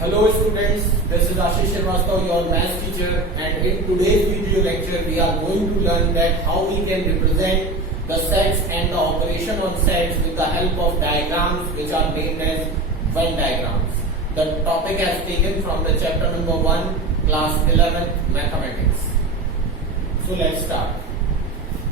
Hello students, this is Ashish Srivastava, your maths teacher, and in today's video lecture we are going to learn that how we can represent the sets and the operation on sets with the help of diagrams which are named as Venn diagrams. The topic has taken from the chapter number 1, class 11th mathematics. So let's start.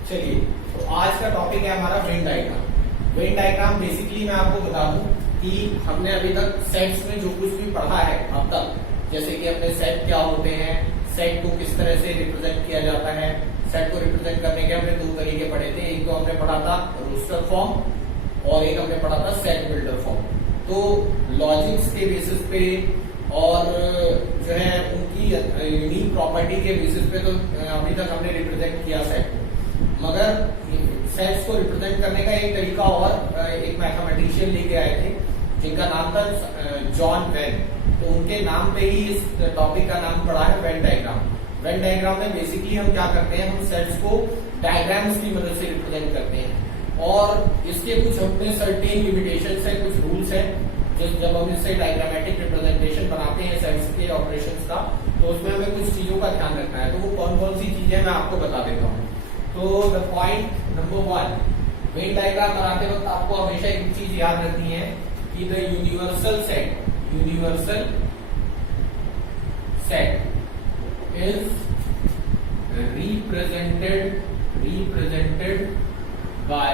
चलिए, तो आज का topic है हमारा Venn diagram. Venn diagram basically मैं आपको बता दूं कि हमने अभी तक सेट्स में जो कुछ भी पढ़ा है अब तक, जैसे कि अपने सेट क्या होते हैं, सेट को किस तरह से रिप्रेजेंट किया जाता है। सेट को रिप्रेजेंट करने के हमने दो तरीके पढ़े थे, एक तो हमने पढ़ा था रोस्टर फॉर्म और एक हमने पढ़ा था सेट बिल्डर फॉर्म। तो लॉजिक्स के बेसिस पे और जो है उनकी यूनिक प्रॉपर्टी के बेसिस पे तो अभी तक हमने रिप्रेजेंट किया सेट को, मगर सेट्स को रिप्रेजेंट करने का एक तरीका और एक मैथमेटिशियन लेके आए थे जिनका नाम था जॉन वेन। तो उनके नाम पे ही इस टॉपिक का नाम पड़ा है वेन डायग्राम। वेन डायग्राम में बेसिकली हम क्या करते हैं, हम सेट्स को डायग्राम्स की मदद से रिप्रेजेंट करते हैं और इसके कुछ अपने सर्टेन लिमिटेशंस है, कुछ रूल्स है। जब हम इससे डायग्रामेटिक रिप्रेजेंटेशन बनाते हैं सेट्स के ऑपरेशंस का, तो उसमें हमें कुछ चीजों का ध्यान रखना है। तो वो कौन कौन सी चीजें मैं आपको बता देता हूँ। तो the point number 1, Venn diagram बनाते वक्त आपको हमेशा एक चीज याद रखनी है कि the universal set is represented by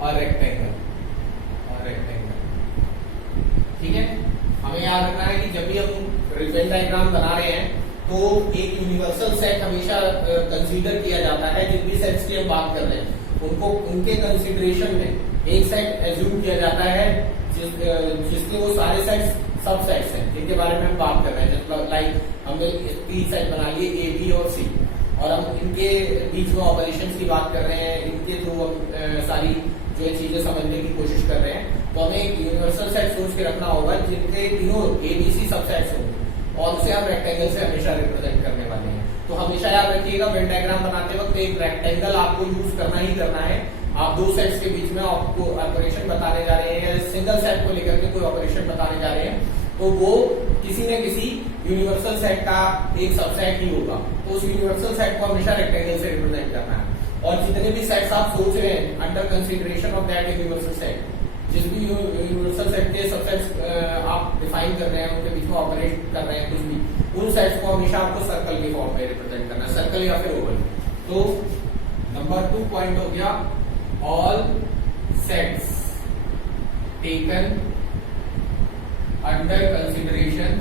a rectangle। ठीक है, हमें याद रखना है कि जब भी हम वेन डायग्राम बना रहे हैं तो एक यूनिवर्सल सेट हमेशा कंसीडर किया जाता है। जिन भी सेट्स की हम बात कर रहे हैं उनको उनके कंसीडरेशन में एक सेट एज्यूम किया जाता है जिसके वो सारे सेट्स सब सेट्स हैं जिनके बारे में हम बात कर रहे हैं। लाइक हमने 3 सेट बना लिए ए, बी और सी, और हम इनके बीच में ऑपरेशंस की बात कर रहे हैं, इनके थ्रू हम सारी जो चीजें समझने की कोशिश कर रहे हैं। तो हमें एक यूनिवर्सल सेट सोच के रखना होगा जिनके तीनों ए, बी, सी सब सेट्स होंगे और उसे हम रेक्टेंगल से हमेशा रिप्रेजेंट करने वाले हैं। तो हमेशा याद रखिएगा वेन डायग्राम बनाते वक्त एक रेक्टेंगल आपको यूज करना ही करना है। आप दो सेट्स के बीच में आपको ऑपरेशन बताने जा रहे हैं या सिंगल सेट को लेकर के कोई ऑपरेशन बताने जा रहे हैं तो वो किसी न किसी यूनिवर्सल सेट का एक सबसेट ही होगा। तो उस यूनिवर्सल सेट को हमेशा रेक्टेंगल से रिप्रेजेंट करना है। और जितने भी सेट्स आप सोच रहे हैं under consideration of that universal set, जिस भी यूनिवर्सल सेट के सबसेट्स आप डिफाइन कर रहे हैं, उनके बीच में ऑपरेट कर रहे हैं कुछ भी, उन सेट्स को हमेशा आपको सर्कल के फॉर्म में रिप्रेजेंट करना है, सर्कल या फिर ओवल। तो नंबर 2 पॉइंट हो गया, all sets taken under consideration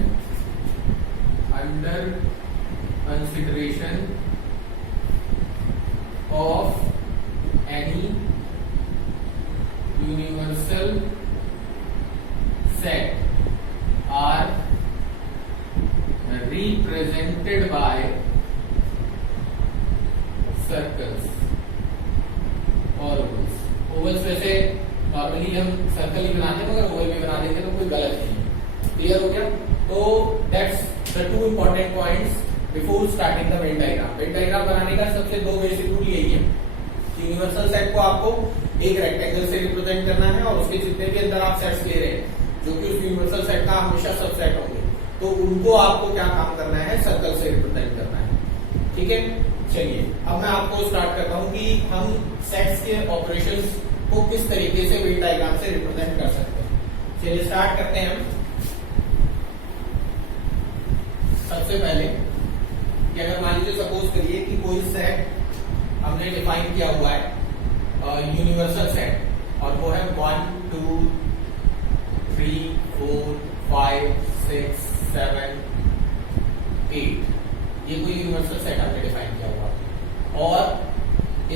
of any universal set are represented by circles or ovals। ovals वैसे नॉर्मली हम सर्कल ही बनाते हैं मगर ओवल भी बना देते हैं तो कोई गलत नहीं है। क्लियर हो गया? तो that's the 2 important points before starting the Venn diagram. Venn diagram बनाने का सबसे 2 बेसिक रूल यही है कि यूनिवर्सल सेट को आपको एक रेक्टेंगल से रिप्रेजेंट करना है और उसके जितने भी अंदर आप सेट्स ले रहे हैं जो कि उस यूनिवर्सल सेट का हमेशा सबसेट होंगे, तो उनको आपको क्या काम करना है, सर्कल से रिप्रेजेंट करना है। ठीक है, चलिए अब मैं आपको स्टार्ट करता हूं कि हम सेट्स के ऑपरेशंस को किस तरीके से वेन डायग्राम से रिप्रेजेंट कर सकते हैं। चलिए स्टार्ट करते हैं हम। सबसे पहले कि अगर मान लीजिए सपोज करिए कि कोई सेट हमने डिफाइन किया हुआ है यूनिवर्सल सेट और वो है 1 2 3 4 5 6 7 8। ये कोई यूनिवर्सल सेट हमने डिफाइन किया हुआ और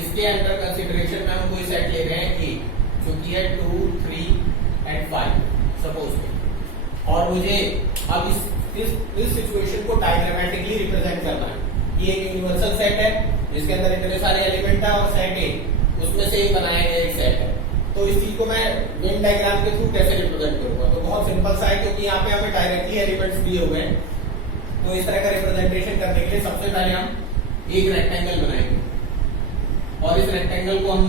इसके अंडर कंसिडरेशन में हम कोई सेट ले रहे हैं ए जो कि है 2 3 एंड 5 सपोज। और मुझे अब इस सिचुएशन को डायग्रामेटिकली रिप्रेजेंट करना है। ये एक यूनिवर्सल सेट है जिसके अंदर इतने सारे एलिमेंट है और सेट ए उसमें से एक बनाया गया एक सेट है। तो इस चीज को मैं वेन डायग्राम के थ्रू कैसे रिप्रेजेंट करूंगा? तो बहुत सिंपल सा है, क्योंकि यहाँ पे हमें डायरेक्टली एलिमेंट्स दिए हुए हैं। तो इस तरह का रिप्रेजेंटेशन करने के लिए सबसे पहले हम एक रेक्टेंगल बनाएंगे और इस रेक्टेंगल को हम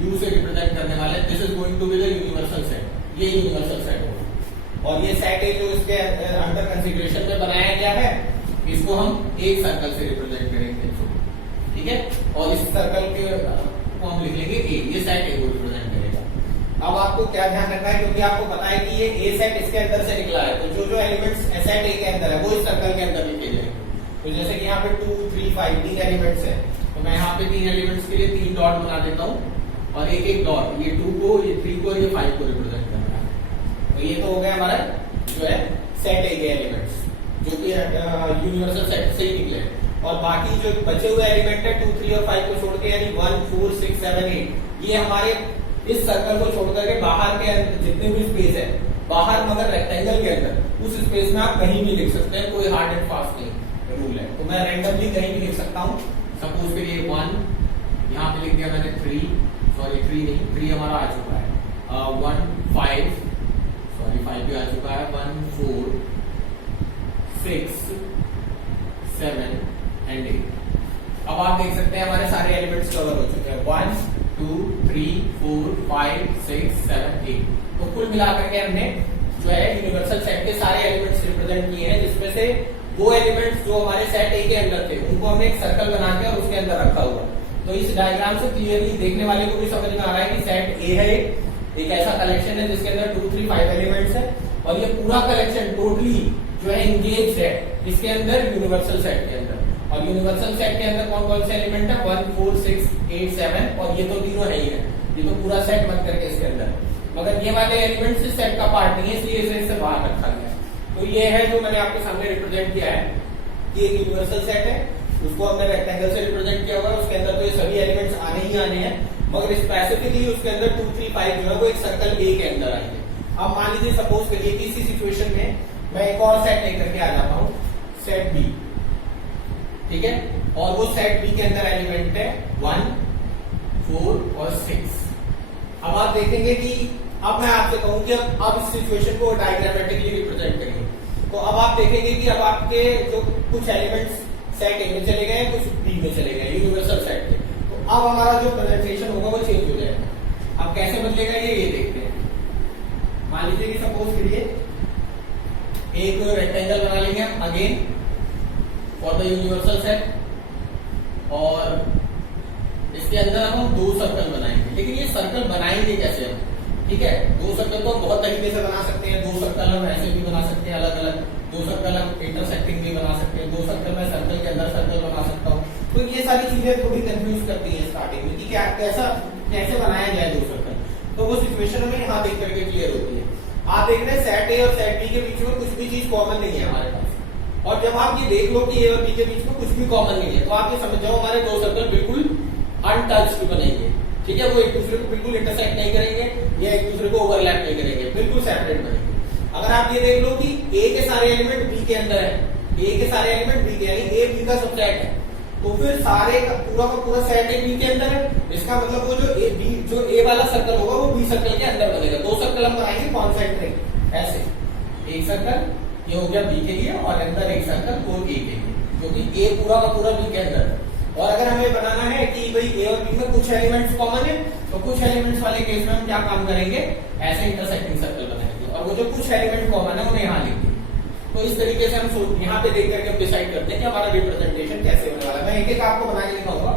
यू से रिप्रेजेंट करने वाले। This is going to be the universal set. ये यूनिवर्सल सेट होगा। और ये सेट ए जो इसके अंडर कंफिगरेशन में बनाया गया है, इसको हम एक सर्कल से रिप्रेजेंट करेंगे, ठीक है। और इस सर्कल के को हम लिख लेंगे ए, ये सेट ए को रिप्रेजेंट करेगा। अब आपको क्या ध्यान रखना है, क्योंकि आपको पता है कि ये ए सेट इसके अंदर से निकला है, तो जो जो एलिमेंट्स सेट ए के अंदर है वो इस सर्कल के अंदर लिखे जाएंगे। तो जैसे कि यहाँ पे 2, 3, 5 तीन एलिमेंट्स है, तो मैं यहाँ पे तीन एलिमेंट्स के लिए 3 डॉट बना देता हूँ, और एक एक डॉट ये 2 को, ये 3 को और ये 5 को रिप्रेजेंट कर रहा है। तो ये तो हो गया हमारा जो है सेट ए के एलिमेंट्स, जो कि यूनिवर्सल सेट से ही निकले। और बाकी जो बचे हुए एलिमेंट है 2, 3 और 5 को छोड़ के, यानी 1, 4, 6, 7, 8, ये हमारे इस सर्कल को छोड़ करके बाहर के जितने भी स्पेस है, बाहर मगर रेक्टेंगल के अंदर उस स्पेस में आप कहीं भी लिख सकते हैं, कोई हार्ड एंड फास्ट नहीं रूल है। तो मैं रैंडमली कहीं भी लिख सकता हूँ। सपोज के लिए 1 यहाँ पे लिख दिया मैंने, 3 नहीं, 3 हमारा आ चुका है, 1, 5 भी आ चुका है, 1, 4, 6, 7 एंड 8। अब आप देख सकते हैं हमारे सारे एलिमेंट्स कवर हो चुके हैं, 1, 2, 3, 4, 5, 6, 7, 8। तो कुल मिलाकर के हमने जो है यूनिवर्सल सेट के सारे एलिमेंट्स रिप्रेजेंट किए हैं, जिसमें से वो एलिमेंट्स जो हमारे सेट ए के अंदर थे उनको हमने एक सर्कल बना के और उसके अंदर रखा हुआ। तो इस डायग्राम से क्लियरली देखने वाले को भी समझ में आ रहा है कि सेट ए है एक ऐसा कलेक्शन है जिसके अंदर 2, 3, 5 एलिमेंट्स है, और ये पूरा कलेक्शन टोटली जो है इंगेज है इसके अंदर यूनिवर्सल सेट के अंदर। और यूनिवर्सल सेट के अंदर कौन कौन से एलिमेंट है, 1, 4, 6, 8, 7, और ये तो तीनों है ही है, ये तो पूरा सेट बन करके इसके अंदर, मगर ये वाले एलिमेंट्स इस सेट का पार्ट नहीं है, इसलिए इसे इससे बाहर रखा गया है। तो ये है जो मैंने आपके सामने रिप्रेजेंट किया है कि एक यूनिवर्सल सेट है, उसको हमने रेक्टेंगल से रिप्रेजेंट किया हुआ है, उसके अंदर तो ये सभी एलिमेंट्स आने ही आने हैं, मगर स्पेसिफिकली उसके अंदर 2, 3, 5 जो है वो एक सर्कल ए के अंदर आएंगे। अब मान लीजिए सपोज करिए कि इसी सिचुएशन में मैं एक और सेट लेकर के आ जाता हूँ, सेट बी, ठीक है, और वो सेट बी के अंदर एलिमेंट है 1, 4 और 6। अब आप देखेंगे कि अब मैं आपसे कहूं कि अब इस सिचुएशन को डायग्रामेटिकली रिप्रेजेंट करिए, तो अब आप देखेंगे कि अब आपके जो कुछ एलिमेंट्स सेट ए में चले गए, कुछ बी में चले गए यूनिवर्सल सेट के, तो अब हमारा जो प्रेजेंटेशन होगा वो चेंज हो जाएगा। अब कैसे बदलेगा ये देखते हैं। मान लीजिए कि सपोज करिए एक रेक्टेंगल बना लेंगे again for the universal set, और इसके अंदर हम 2 सर्कल बनाएंगे। लेकिन ये सर्कल बनाएंगे कैसे हम, ठीक है, 2 सर्कल को बहुत तरीके से बना सकते हैं। 2 सर्कल हम ऐसे भी बना सकते हैं अलग अलग, 2 सर्कल हम इंटरसेक्टिंग भी बना सकते हैं, 2 सर्कल में सर्कल के अंदर सर्कल बना सकता हूँ। तो ये सारी चीजें थोड़ी कंफ्यूज करती हैं स्टार्टिंग में कि क्या कैसे बनाया जाए 2 सर्कल। तो वो सिचुएशन हमें यहाँ देख करके क्लियर होती है। आप देख रहे हैं सेट ए और सेट बी के बीच में कुछ भी चीज कॉमन नहीं है हमारे पास, और जब आप ये देख लो कि ए और बी के बीच में कुछ भी कॉमन नहीं है, तो आप ये समझ जाओ हमारे 2 सर्कल बिल्कुल अनटच्ड बनेंगे, ठीक है, वो एक दूसरे को बिल्कुल इंटरसेक्ट नहीं करेंगे या एक दूसरे को ओवरलैप नहीं करेंगे, बिल्कुल सेपरेट बनेंगे। अगर आप ये देख लो कि ए के सारे एलिमेंट बी के अंदर है, ए के सारे एलिमेंट बी के, यानी ए बी का सबसेट है, तो फिर सारे का पूरा सेट ए बी के अंदर है। इसका मतलब वो जो ए वाला सर्कल होगा वो बी सर्कल के अंदर बनेगा। 2 सर्कल हम बनाएंगे कॉन्सेंट्रिक ऐसे, एक सर्कल ये हो गया बी के लिए और अंदर एक सर्कल वो ए के लिए, क्योंकि ए पूरा का पूरा बी के अंदर है। और अगर हमें बनाना है कि भाई ए और बी में कुछ एलिमेंट्स कॉमन है, तो कुछ एलिमेंट्स वाले केस में हम क्या काम करेंगे, ऐसे इंटरसेक्टिंग सर्कल बनाएंगे, और वो जो कुछ एलिमेंट कॉमन है उन्हें यहाँ लिखेंगे। तो इस तरीके से हम यहाँ पे देख करके डिसाइड करते हैं कि हमारा रिप्रेजेंटेशन कैसे होने वाला है। मैं एक एक आपको बना के दिखाऊंगा।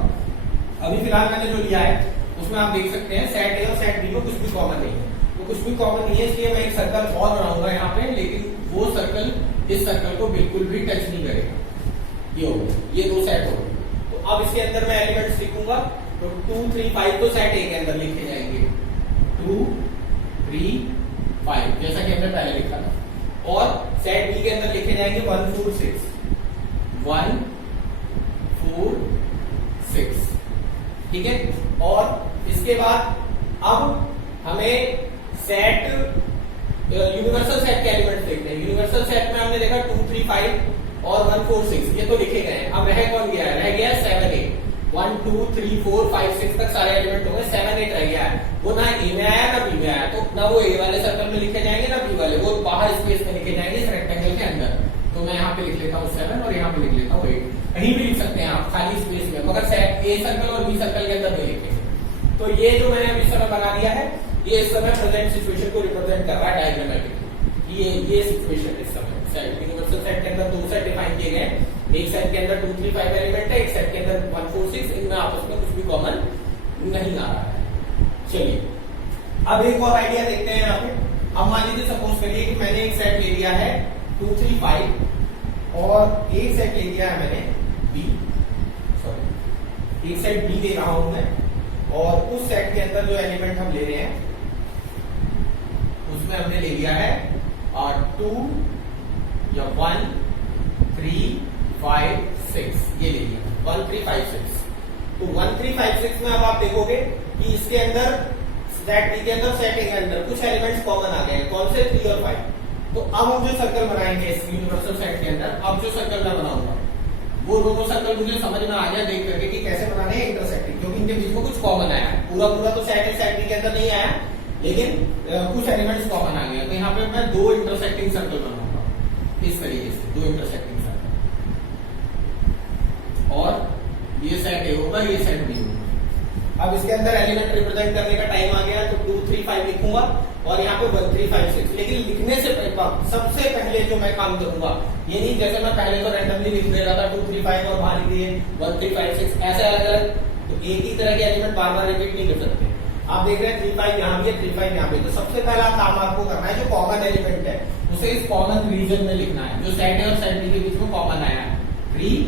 अभी फिलहाल मैंने जो लिया है उसमें आप देख सकते हैं सेट ए और सेट बी में कुछ भी कॉमन नहीं है, तो कुछ भी कॉमन नहीं है, इसलिए मैं एक सर्कल और बनाऊंगा यहाँ पे, लेकिन वो सर्कल इस सर्कल को बिल्कुल भी टच नहीं करेगा। ये हो गया, ये 2 सेट हो गए। तो अब इसके अंदर मैं एलिमेंट्स लिखूंगा, तो 2, 3, 5 तो सेट ए के अंदर लिखे जाएंगे, 2, 3, 5 जैसा कि हमने पहले लिखा था, और सेट बी के अंदर लिखे जाएंगे 1, 4, 6, 1, 4, 6, ठीक है। और इसके बाद अब हमें सेट यूनिवर्सल सेट के एलिमेंट्स देखते हैं। यूनिवर्सल सेट में हमने देखा 2, 3, 5 और 1, 4, 6 ये तो लिखे गए हैं। अब रह कौन गया है, रह गया 7, 8, 1, 2, 3, 4, 5, 6 तक सारे एलिमेंट हो गए, 7, 8 रह गया है। वो ना ए में आया ना बी में आया, तो ना वो ए वाले सर्कल में लिखे जाएंगे ना बी वाले, वो बाहर स्पेस में लिखे जाएंगे इस रेक्टेंगल के अंदर। तो मैं यहाँ पे लिख लेता हूँ 7 और यहाँ पे लिख लेता हूँ 8, कहीं भी लिख सकते हैं आप खाली स्पेस में, मगर सेट ए सर्कल और बी सर्कल के अंदर नहीं लिखेंगे। तो ये जो मैंने अभी इस समय बना दिया है, ये इस समय प्रेजेंट सिचुएशन को रिप्रेजेंट कर रहा है डायग्रामेटिकली। ये सिचुएशन इस समय सेट यूनिवर्सल सेट के अंदर दो सेट डिफाइन किए गए हैं। एक सेट के अंदर 2 3 5 एलिमेंट है, एक सेट के अंदर 1 4 6, इनमें आपस में कुछ भी कॉमन नहीं आ रहा है। चलिए अब एक और आइडिया देखते हैं यहाँ पे। अब मान लीजिए सपोज करिए कि मैंने एक सेट ले लिया है 2 3 5 और एक सेट ले लिया है मैंने एक सेट बी ले रहा हूं मैं, और उस सेट के अंदर जो एलिमेंट हम ले रहे हैं उसमें हमने ले लिया है 2 या 1 3 5 6, ये ले लिया 1 3 5 6। तो 1 3 5 6 में अब आप देखोगे कि इसके अंदर सेट बी के अंदर सेट ए के अंदर कुछ एलिमेंट्स कॉमन आ गए हैं। कौन से? 3 और 5। तो अब हम जो सर्कल बनाएंगे इस यूनिवर्सल सेट के अंदर, अब जो सर्कल मैं बनाऊंगा वो दोनों सर्कल मुझे समझ में आ गया देख करके कि कैसे बनाने हैं इंटरसेक्टिंग, क्योंकि इनके बीच में कुछ कॉमन आया है। पूरा पूरा तो सेट ए सेट बी के अंदर नहीं आया, लेकिन कुछ एलिमेंट्स कॉमन आ गए। तो यहाँ पे मैं 2 इंटरसेक्टिंग सर्कल बनाऊंगा इस तरीके से, 2 इंटरसेक्टिंग सर्कल, और ये सेट ए होगा, ये सेट बी होगा। अब इसके अंदर एलिमेंट रिप्रेजेंट करने का टाइम आ गया, तो 2 3 5 लिखूंगा और यहाँ पे 1 3 5 6। लेकिन लिखने से सबसे पहले जो मैं काम करूंगा, ये नहीं जैसे मैं पहले तो रैंडमली लिख दे रहा था 2 3 5 और बाहर लिख दिए 1 3 5 6, ऐसे अलग अलग, तो एक ही तरह के एलिमेंट बार बार रिपीट नहीं कर सकते। आप देख रहे हैं 3 5 यहाँ भी है, 3 5 यहाँ पे। तो सबसे पहला काम आपको करना है, जो कॉमन एलिमेंट है उसे इस कॉमन रीजन में लिखना है, जो सेट ए और सेट बी के बीच में कॉमन आया है। 3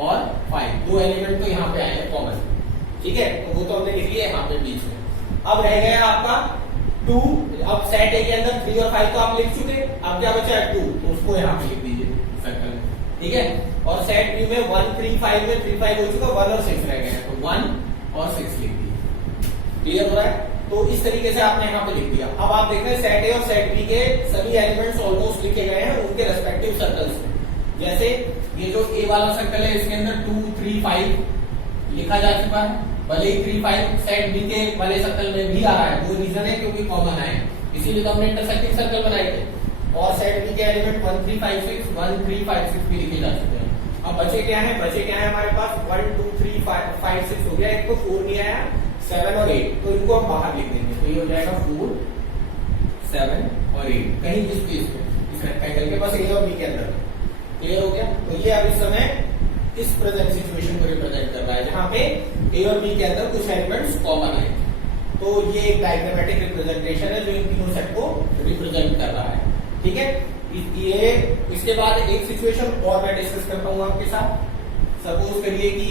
और 5 दो एलिमेंट तो यहाँ पे आए हैं कॉमन, ठीक है, तो वो तो हमने लिख लिया यहाँ पे बीच में। अब रह गया आपका 2, अब सेट ए के अंदर 3 और 5 तो आप लिख चुके, अब क्या बचा है 2, तो उसको यहाँ पे लिख दीजिए सर्कल में, ठीक है। और सेट बी में 1 3 5 में 3 5 हो चुका, 1 और 6 रह गए हैं, तो 1 और 6 लिख दिए। क्लियर हो रहा है? तो इस तरीके से आपने यहाँ पे लिख दिया। अब आप देख रहे हैं सेट ए और सेट बी के सभी एलिमेंट्स ऑलमोस्ट लिखे गए हैं उनके रेस्पेक्टिव सर्कल्स में। जैसे ये जो ए वाला सर्कल है इसके अंदर 2 3 5 लिखा जा चुका है, भले ही 3 5 सेट बी के वाले सर्कल में भी आ रहा है, वो रीजन है क्योंकि कॉमन है, इसीलिए तो हमने इंटरसेक्टिंग सर्कल बनाए थे। और सेट बी के एलिमेंट 1 3 5 6 1 3 5 6 भी लिखे जा चुके हैं। अब बचे क्या है? बचे क्या है हमारे पास 1 2 3 5 6 हो गया, एक तो 4 नहीं आया, 7 और 8, तो इनको हम बाहर लिख देंगे, तो ये हो जाएगा 4 7 और 8 कहीं भी स्पेस में इस रेक्टेंगल के पास ए और बी के अंदर। क्लियर हो गया? तो ये अब इस समय इस प्रेजेंट सिचुएशन को रिप्रेजेंट कर रहा है जहां पे ए और बी के अंदर कुछ एलिमेंट्स कॉमन है। तो ये एक डायग्रामेटिक रिप्रेजेंटेशन है जो इन तीनों सेट को रिप्रेजेंट कर रहा है, ठीक है। ये इसके बाद एक सिचुएशन और मैं डिस्कस करता हूं आपके साथ। सपोज करिए कि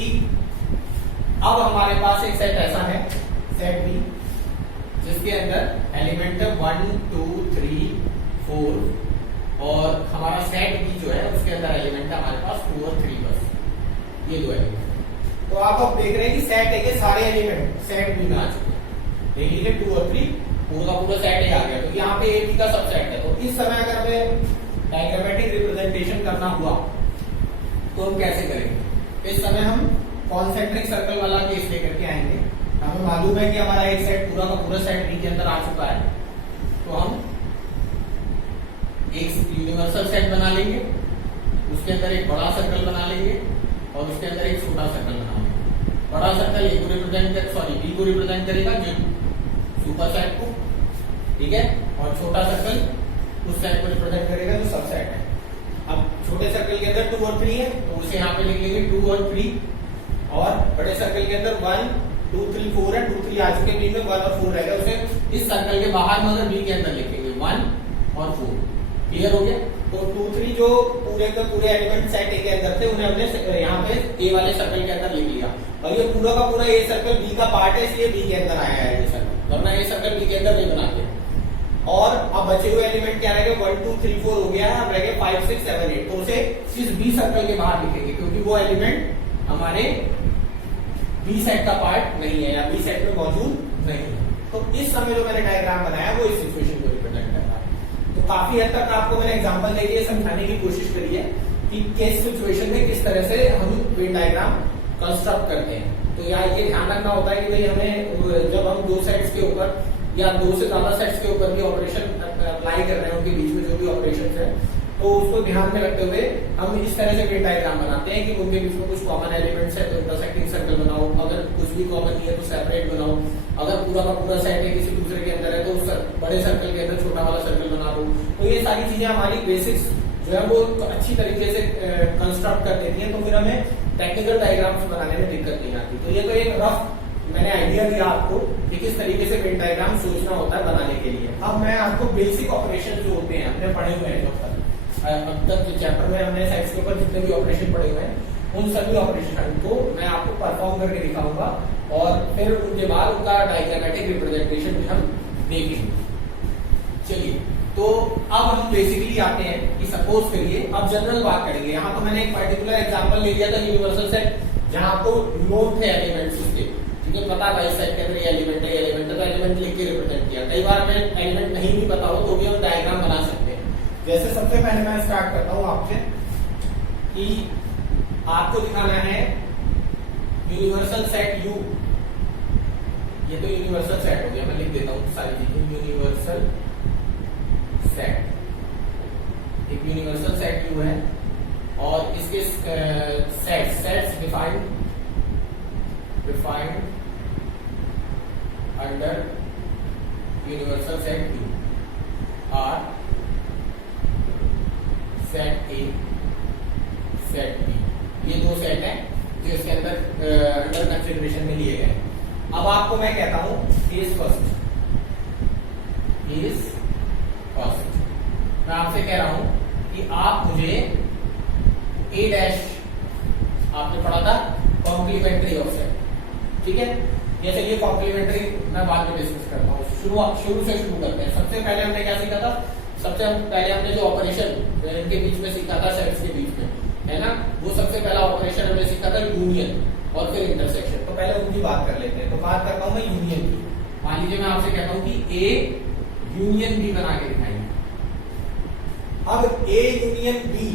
अब हमारे पास एक सेट ऐसा है सेट बी जिसके अंदर एलिमेंट है 1 2 3 4 और हमारा सेट बी जो है उसके अंदर एलिमेंट है हमारे पास 2 और 3 बस, ये दो एलिमेंट। तो आप अब देख रहे हैं कि सेट ए के सारे एलिमेंट सेट बी में आ चुके हैं। देख लीजिए 2 और 3 पूरा पूरा सेट ए आ गया, तो यहाँ पे ए बी का सबसेट है। तो इस समय अगर हमें डायग्रामेटिक रिप्रेजेंटेशन करना हुआ तो हम कैसे करेंगे? इस समय हम कॉन्सेंट्रिक सर्कल वाला केस लेकर के आएंगे। हमें मालूम है कि हमारा एक सेट पूरा का पूरा सेट बी के अंदर आ चुका है, तो हम एक यूनिवर्सल सेट बना लेंगे, उसके अंदर एक बड़ा सर्कल बना लेंगे और उसके अंदर एक छोटा सर्कल बना लेंगे। बड़ा सर्कल ए को रिप्रेजेंट कर सॉरी बी को रिप्रेजेंट करेगा जो सुपर सेट को, ठीक है, और छोटा सर्कल उस सेट को रिप्रेजेंट करेगा जो सब सेट है। अब छोटे सर्कल के अंदर 2 और 3 है, तो उसे यहाँ पे लिख लेंगे 2 और 3, और बड़े सर्कल के अंदर 1 2 3 4 है, 2 3 आ चुके बी में, 1 और 4 रहेगा, उसे इस सर्कल के बाहर मगर बी के अंदर लिखेंगे 1 और 4। क्लियर हो गया? तो 2 3 जो पूरे के पूरे एलिमेंट सेट ए के अंदर थे उन्हें हमने यहाँ पे ए वाले सर्कल के अंदर लिख लिया, और ये पूरा का पूरा ए सर्कल बी का पार्ट है इसलिए बी के अंदर आया है ये सर्कल, वरना ये सर्कल बी के अंदर नहीं बना दिया। और अब बचे हुए एलिमेंट क्या रहेंगे? 1 2 3 4 हो गया है, अब रह गए 5 6 7 8, तो उसे इस बी सर्कल के बाहर लिखेंगे क्योंकि वो एलिमेंट हमारे बी सेट का पार्ट नहीं है या बी सेट में मौजूद नहीं है। तो इस समय जो मैंने डायग्राम बनाया वो इस सिचुएशन को रिप्रेजेंट कर रहा है। तो काफी हद तक आपको मैंने एग्जांपल देके समझाने की कोशिश करी है कि किस सिचुएशन में किस तरह से हम वेन डायग्राम कंस्ट्रक्ट करते हैं। तो यहाँ ये ध्यान रखना होता है कि भाई हमें जब हम दो सेट्स के ऊपर या दो से ज्यादा सेट्स के ऊपर भी ऑपरेशन अप्लाई कर रहे हैं, उनके बीच में जो भी ऑपरेशन है, तो तो उसको ध्यान में रखते हुए हम इस तरह से वेन डायग्राम बनाते हैं कि उनके बीच में कुछ कॉमन एलिमेंट्स है तो इंटरसेक्टिंग सर्कल बनाओ, अगर कुछ भी कॉमन नहीं है तो सेपरेट बनाओ, अगर पूरा का पूरा सेट है किसी दूसरे के अंदर है तो उस बड़े सर्कल के अंदर छोटा वाला सर्कल बना दो। तो ये सारी चीजें हमारी बेसिक्स जो है वो अच्छी तरीके से कंस्ट्रक्ट कर देती है, तो फिर हमें टेक्निकल डायग्राम्स बनाने में दिक्कत नहीं आती। तो ये तो एक रफ मैंने आइडिया दिया आपको कि किस तरीके से वेन डायग्राम सोचना होता है बनाने के लिए। अब मैं आपको बेसिक ऑपरेशन जो होते हैं हमने पढ़े हुए हैं, जो अब तक जो चैप्टर में हमने सेट्स के ऊपर जितने भी ऑपरेशन पढ़े हुए हैं उन सभी ऑपरेशन को मैं आपको परफॉर्म करके दिखाऊंगा और फिर उनके बाद उनका डायग्रामेटिक रिप्रेजेंटेशन भी हम देखेंगे। चलिए, तो अब हम बेसिकली आते हैं कि सपोज करिए, अब जनरल बात करेंगे। यहाँ तो मैंने एक पर्टिकुलर एग्जांपल ले लिया था यूनिवर्सल सेट, जहां आपको नोट थे एलिमेंट्स उसके, ठीक है, पता था इस सेट के अंदर ये एलिमेंट है, एलिमेंट है, तो एलिमेंट लिख के रिप्रेजेंट किया। कई बार हमें एलिमेंट नहीं भी पता हो तो भी हम डायग्राम बना सकते हैं। जैसे सबसे पहले मैं स्टार्ट करता हूं आपसे कि आपको दिखाना है यूनिवर्सल सेट U। ये तो यूनिवर्सल सेट हो गया, मैं लिख देता हूं सारी चीजें। यूनिवर्सल सेट, एक यूनिवर्सल सेट U है और इसके sets defined under universal set U are set A, set B। ये दो सेट हैं जो इसके अंदर अंडर कंसिडरेशन में लिए गए। अब आपको मैं कहता हूं इज फर्स्ट, मैं आपसे कह रहा हूं कि आप मुझे A डैश, आपने पढ़ा था कॉम्प्लीमेंट्री ऑफ सेट, ठीक है। ये चलिए कॉम्प्लीमेंट्री मैं बाद में डिस्कस करता हूँ, शुरू से शुरू करते हैं। सबसे पहले हमने क्या सीखा था? सबसे पहले हमने जो ऑपरेशन इनके बीच में सीखा था, सेट्स के बीच में, है ना, वो सबसे पहला ऑपरेशन हमने सीखा था यूनियन और फिर इंटरसेक्शन। तो पहले उनकी बात कर लेते हैं। तो बात करता हूं मैं यूनियन की। मान लीजिए मैं आपसे कहता हूं कि ए यूनियन बी बना के दिखाएंगे। अब ए यूनियन बी,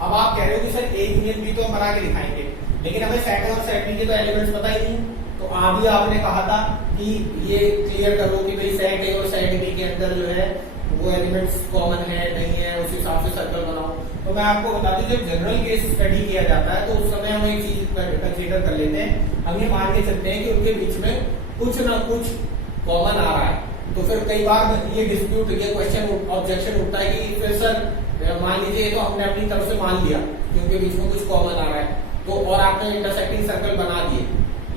अब आप कह रहे हो कि सर ए यूनियन बी तो हम बना के दिखाएंगे, लेकिन हमें सेट और सेट बी के तो एलिमेंट्स पता ही नहीं। तो अभी आपने कहा था कि ये क्लियर कर लो कि भाई सेट ए और सेट बी के अंदर जो है वो एलिमेंट्स कॉमन है नहीं है, उस हिसाब से सर्कल बनाओ। तो मैं आपको बता दूं, जब जनरल केस स्टडी किया जाता है तो उस समय हम एक चीज कंसीडर कर लेते हैं, हम ये मान के चलते हैं कि उनके बीच में कुछ ना कुछ कॉमन आ रहा है। तो फिर कई बार ये डिस्प्यूट, ये क्वेश्चन, ऑब्जेक्शन उठता है कि फिर सर मान लीजिए तो हमने अपनी तरफ से मान लिया कि उनके बीच में कुछ कॉमन आ रहा है, तो और आपने इंटरसेक्टिंग सर्कल बना दिए,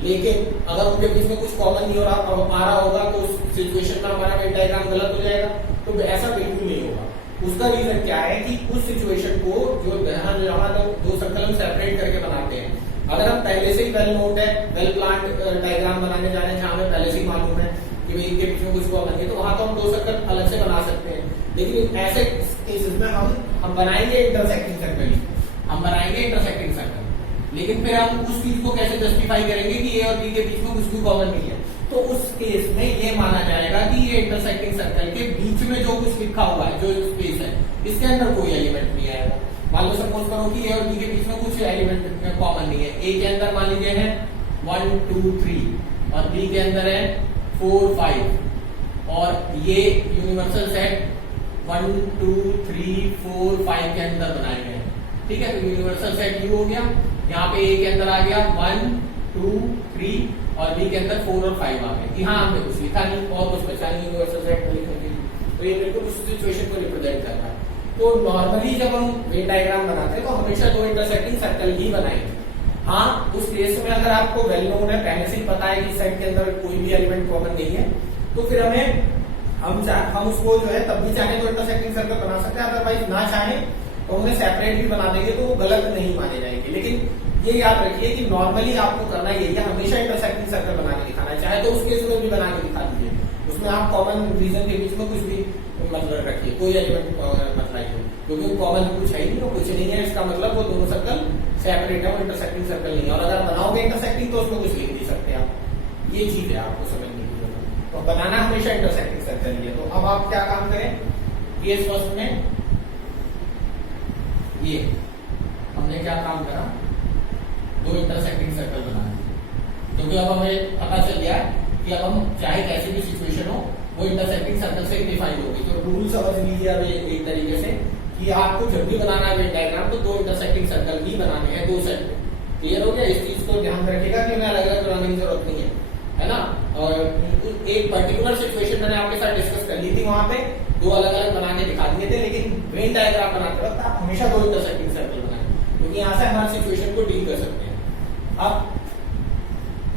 लेकिन अगर उनके बीच में कुछ कॉमन नहीं आ रहा होगा तो उस सिचुएशन में हमारा वेन डायग्राम गलत हो जाएगा। तो ऐसा बिल्कुल नहीं होगा। उसका रीजन क्या है कि उस सिचुएशन को जो दो सर्कल हम सेपरेट करके बनाते हैं, अगर हम पहले से ही वेल नोट है, वेल प्लान्ड डायग्राम बनाने जा रहे हैं जहां हमें पहले से ही मालूम है कि भाई इनके बीच में कुछ कॉमन है, तो वहां तो हम दो सर्कल अलग से बना सकते हैं। लेकिन ऐसे केसेस में हम बनाएंगे इंटरसेक्टिंग सर्कल, हम बनाएंगे इंटरसेक्टिंग सर्कल, लेकिन फिर हम उस चीज को कैसे जस्टिफाई करेंगे कि ए और बी के बीच में कुछ भी कॉमन नहीं है। तो उस केस में ये माना जाएगा कि ये इंटरसेक्टिंग सर्कल के बीच में जो कुछ लिखा हुआ है, जो स्पेस है, इसके अंदर कोई एलिमेंट नहीं आएगा। मान लो सपोज करो कि ए और बी के बीच में कुछ एलिमेंट कॉमन नहीं है। ए के अंदर मान लीजिए है 1 2 3 और बी के अंदर है 4 5 और ये यूनिवर्सल सेट 1 2 3 4 5 के अंदर बनाए गए हैं, ठीक है। तो यूनिवर्सल सेट यू हो गया, यहाँ पे ए के अंदर आ गया 1 2 3 और बी के अंदर 4 और 5 आ गए। यहाँ हमने कुछ लिखा नहीं और कुछ बचा नहीं, यूनिवर्सल सेट में लिखेंगे, तो ये बिल्कुल उस सिचुएशन को रिप्रेजेंट कर रहा है। तो नॉर्मली जब हम वेन डायग्राम बनाते हैं तो हमेशा दो इंटरसेक्टिंग सर्कल ही बनाएंगे। हाँ, उस केस में अगर आपको वेल नोन है, पहले से ही पता है कि सेट के अंदर कोई भी एलिमेंट कॉमन नहीं है, तो फिर हम उसको जो है तब भी चाहे तो इंटरसेक्टिंग सर्कल बना सकते हैं, अदरवाइज ना चाहे तो उन्हें सेपरेट भी बना देंगे तो वो गलत नहीं माने जाएंगे। लेकिन ये याद रखिए कि नॉर्मली आपको करना यही है, हमेशा इंटरसेक्टिंग सर्कल बना के दिखाना है, चाहे तो उस केस में भी बना के दिखा दीजिए, उसमें आप कॉमन रीजन के बीच में कुछ भी मतलब रखिए, कोई एलिमेंट मत लाइए, क्योंकि कॉमन कुछ है ही नहीं, कुछ नहीं है, इसका मतलब वो दोनों सर्कल सेपरेट है, वो इंटरसेक्टिंग सर्कल नहीं है। और अगर बनाओगे इंटरसेक्टिंग तो उसमें कुछ लिख नहीं सकते आप। ये चीज है आपको समझने की जरूरत, तो बनाना हमेशा इंटरसेक्टिंग सर्कल ही है। तो अब आप क्या काम करें, केस फर्स्ट में ये हमने क्या काम करा, दो इंटरसेक्टिंग सर्कल बनाए, क्योंकि अब हमें पता चल गया कि अब हम चाहे कैसी भी सिचुएशन हो वो इंटरसेक्टिंग सर्कल से डिफाइन होगी। तो रूल समझ लीजिए अब एक तरीके से कि आपको जब भी बनाना है वेन डायग्राम तो दो इंटरसेक्टिंग सर्कल ही बनाने हैं दो सेट में। क्लियर हो गया? इस चीज को ध्यान रखिएगा कि उन्हें अलग अलग बनाने की जरूरत नहीं है ना। और एक पर्टिकुलर सिचुएशन मैंने आपके साथ डिस्कस कर ली थी, वहां पे दो अलग अलग बना के दिखा दिए थे, लेकिन वेन डायग्राम बनाते वक्त आप हमेशा दो इंटरसेक्टिंग सर्कल बनाएं, क्योंकि यहाँ से हमारे सिचुएशन को डील कर सकते हैं। अब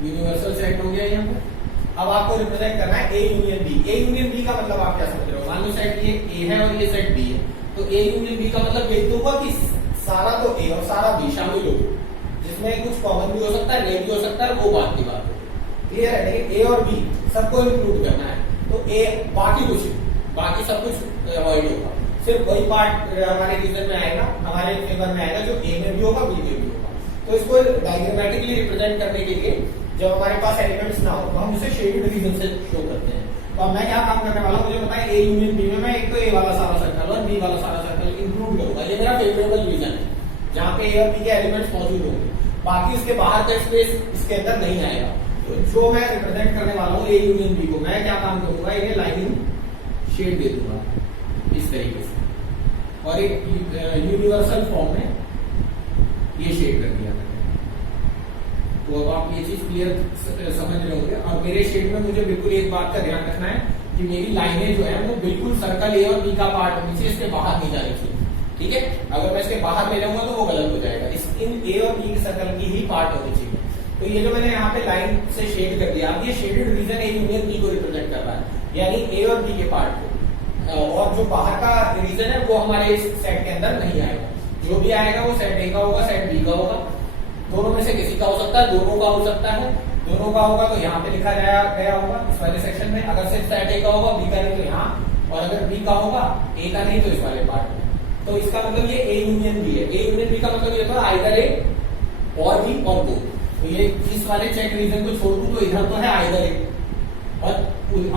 यूनिवर्सल सेट हो गया यहाँ पर। अब आपको रिप्रेजेंट करना है A union B. A union B का मतलब आप क्या समझ रहे हो? मान लो सेट ये ए है और ये सेट बी है, तो ए यूनियन बी का मतलब यही तो हुआ कि सारा तो ए और सारा बी शामिल हो, जिसमें कुछ कॉमन भी हो सकता है, नहीं भी हो सकता है, वो बात की बात है। क्लियर है? लेकिन ए और बी सबको इंक्लूड करना है, तो ए बाकी सब कुछ अवॉइड होगा, सिर्फ वही पार्ट हमारे रीजन में आएगा, हमारे फेवर में आएगा जो ए में भी होगा, बी में भी होगा। तो इसको डायग्रामेटिकली रिप्रेजेंट करने के लिए जब हमारे पास एलिमेंट्स ना हो तो हम उसे शेडेड रीजन से शो करते हैं। तो अब मैं क्या काम करने वाला हूं, मुझे पता है ए यूनियन बी में मैं एक तो ए वाला सारा सर्कल और बी वाला सारा सर्कल इंक्लूड करूंगा। ये मेरा फेवरेबल रीजन है जहां पे ए और बी के एलिमेंट्स मौजूद होंगे, बाकी इसके बाहर का स्पेस इसके अंदर नहीं आएगा। तो जो मैं रिप्रेजेंट करने वाला हूँ ए यूनियन बी को, मैं क्या काम करूंगा, ये लाइनिंग शेड दे दूंगा इस तरीके से, और एक यूनिवर्सल फॉर्म में ये शेड कर दिया मैंने। तो अब आप ये चीज क्लियर समझ रहे होंगे। और मेरे शेड में मुझे बिल्कुल एक बात का ध्यान रखना है कि मेरी लाइनें जो है वो बिल्कुल सर्कल ए और बी का पार्ट होनी चाहिए, इसके बाहर नहीं जानी चाहिए। ठीक है? अगर मैं इसके बाहर ले जाऊंगा तो वो गलत हो जाएगा, इन ए और बी के सर्कल की ही पार्ट होनी चाहिए। तो ये जो मैंने यहाँ पे लाइन से शेड कर दिया, अब ये shaded region A union B को रिप्रेजेंट कर रहा है, यानी ए और बी के पार्ट को, और जो बाहर का रीजन है वो हमारे इस सेट के अंदर नहीं आएगा। जो भी आएगा वो सेट ए का होगा, सेट बी का होगा, दोनों में से किसी का हो सकता है, दोनों का हो सकता है। दोनों का होगा तो यहाँ पे लिखा गया होगा इस वाले सेक्शन में, अगर सिर्फ सेट ए का होगा, बी का नहीं तो यहाँ, और अगर बी का होगा, ए का नहीं तो इस वाले पार्ट में। तो इसका मतलब ये ए यूनियन बी है। ए यूनियन बी का मतलब ये था आइदर ए और बी और दो। तो ये इस वाले चेक रीजन को छोड़ दूं तो इधर तो है आइदर ए, और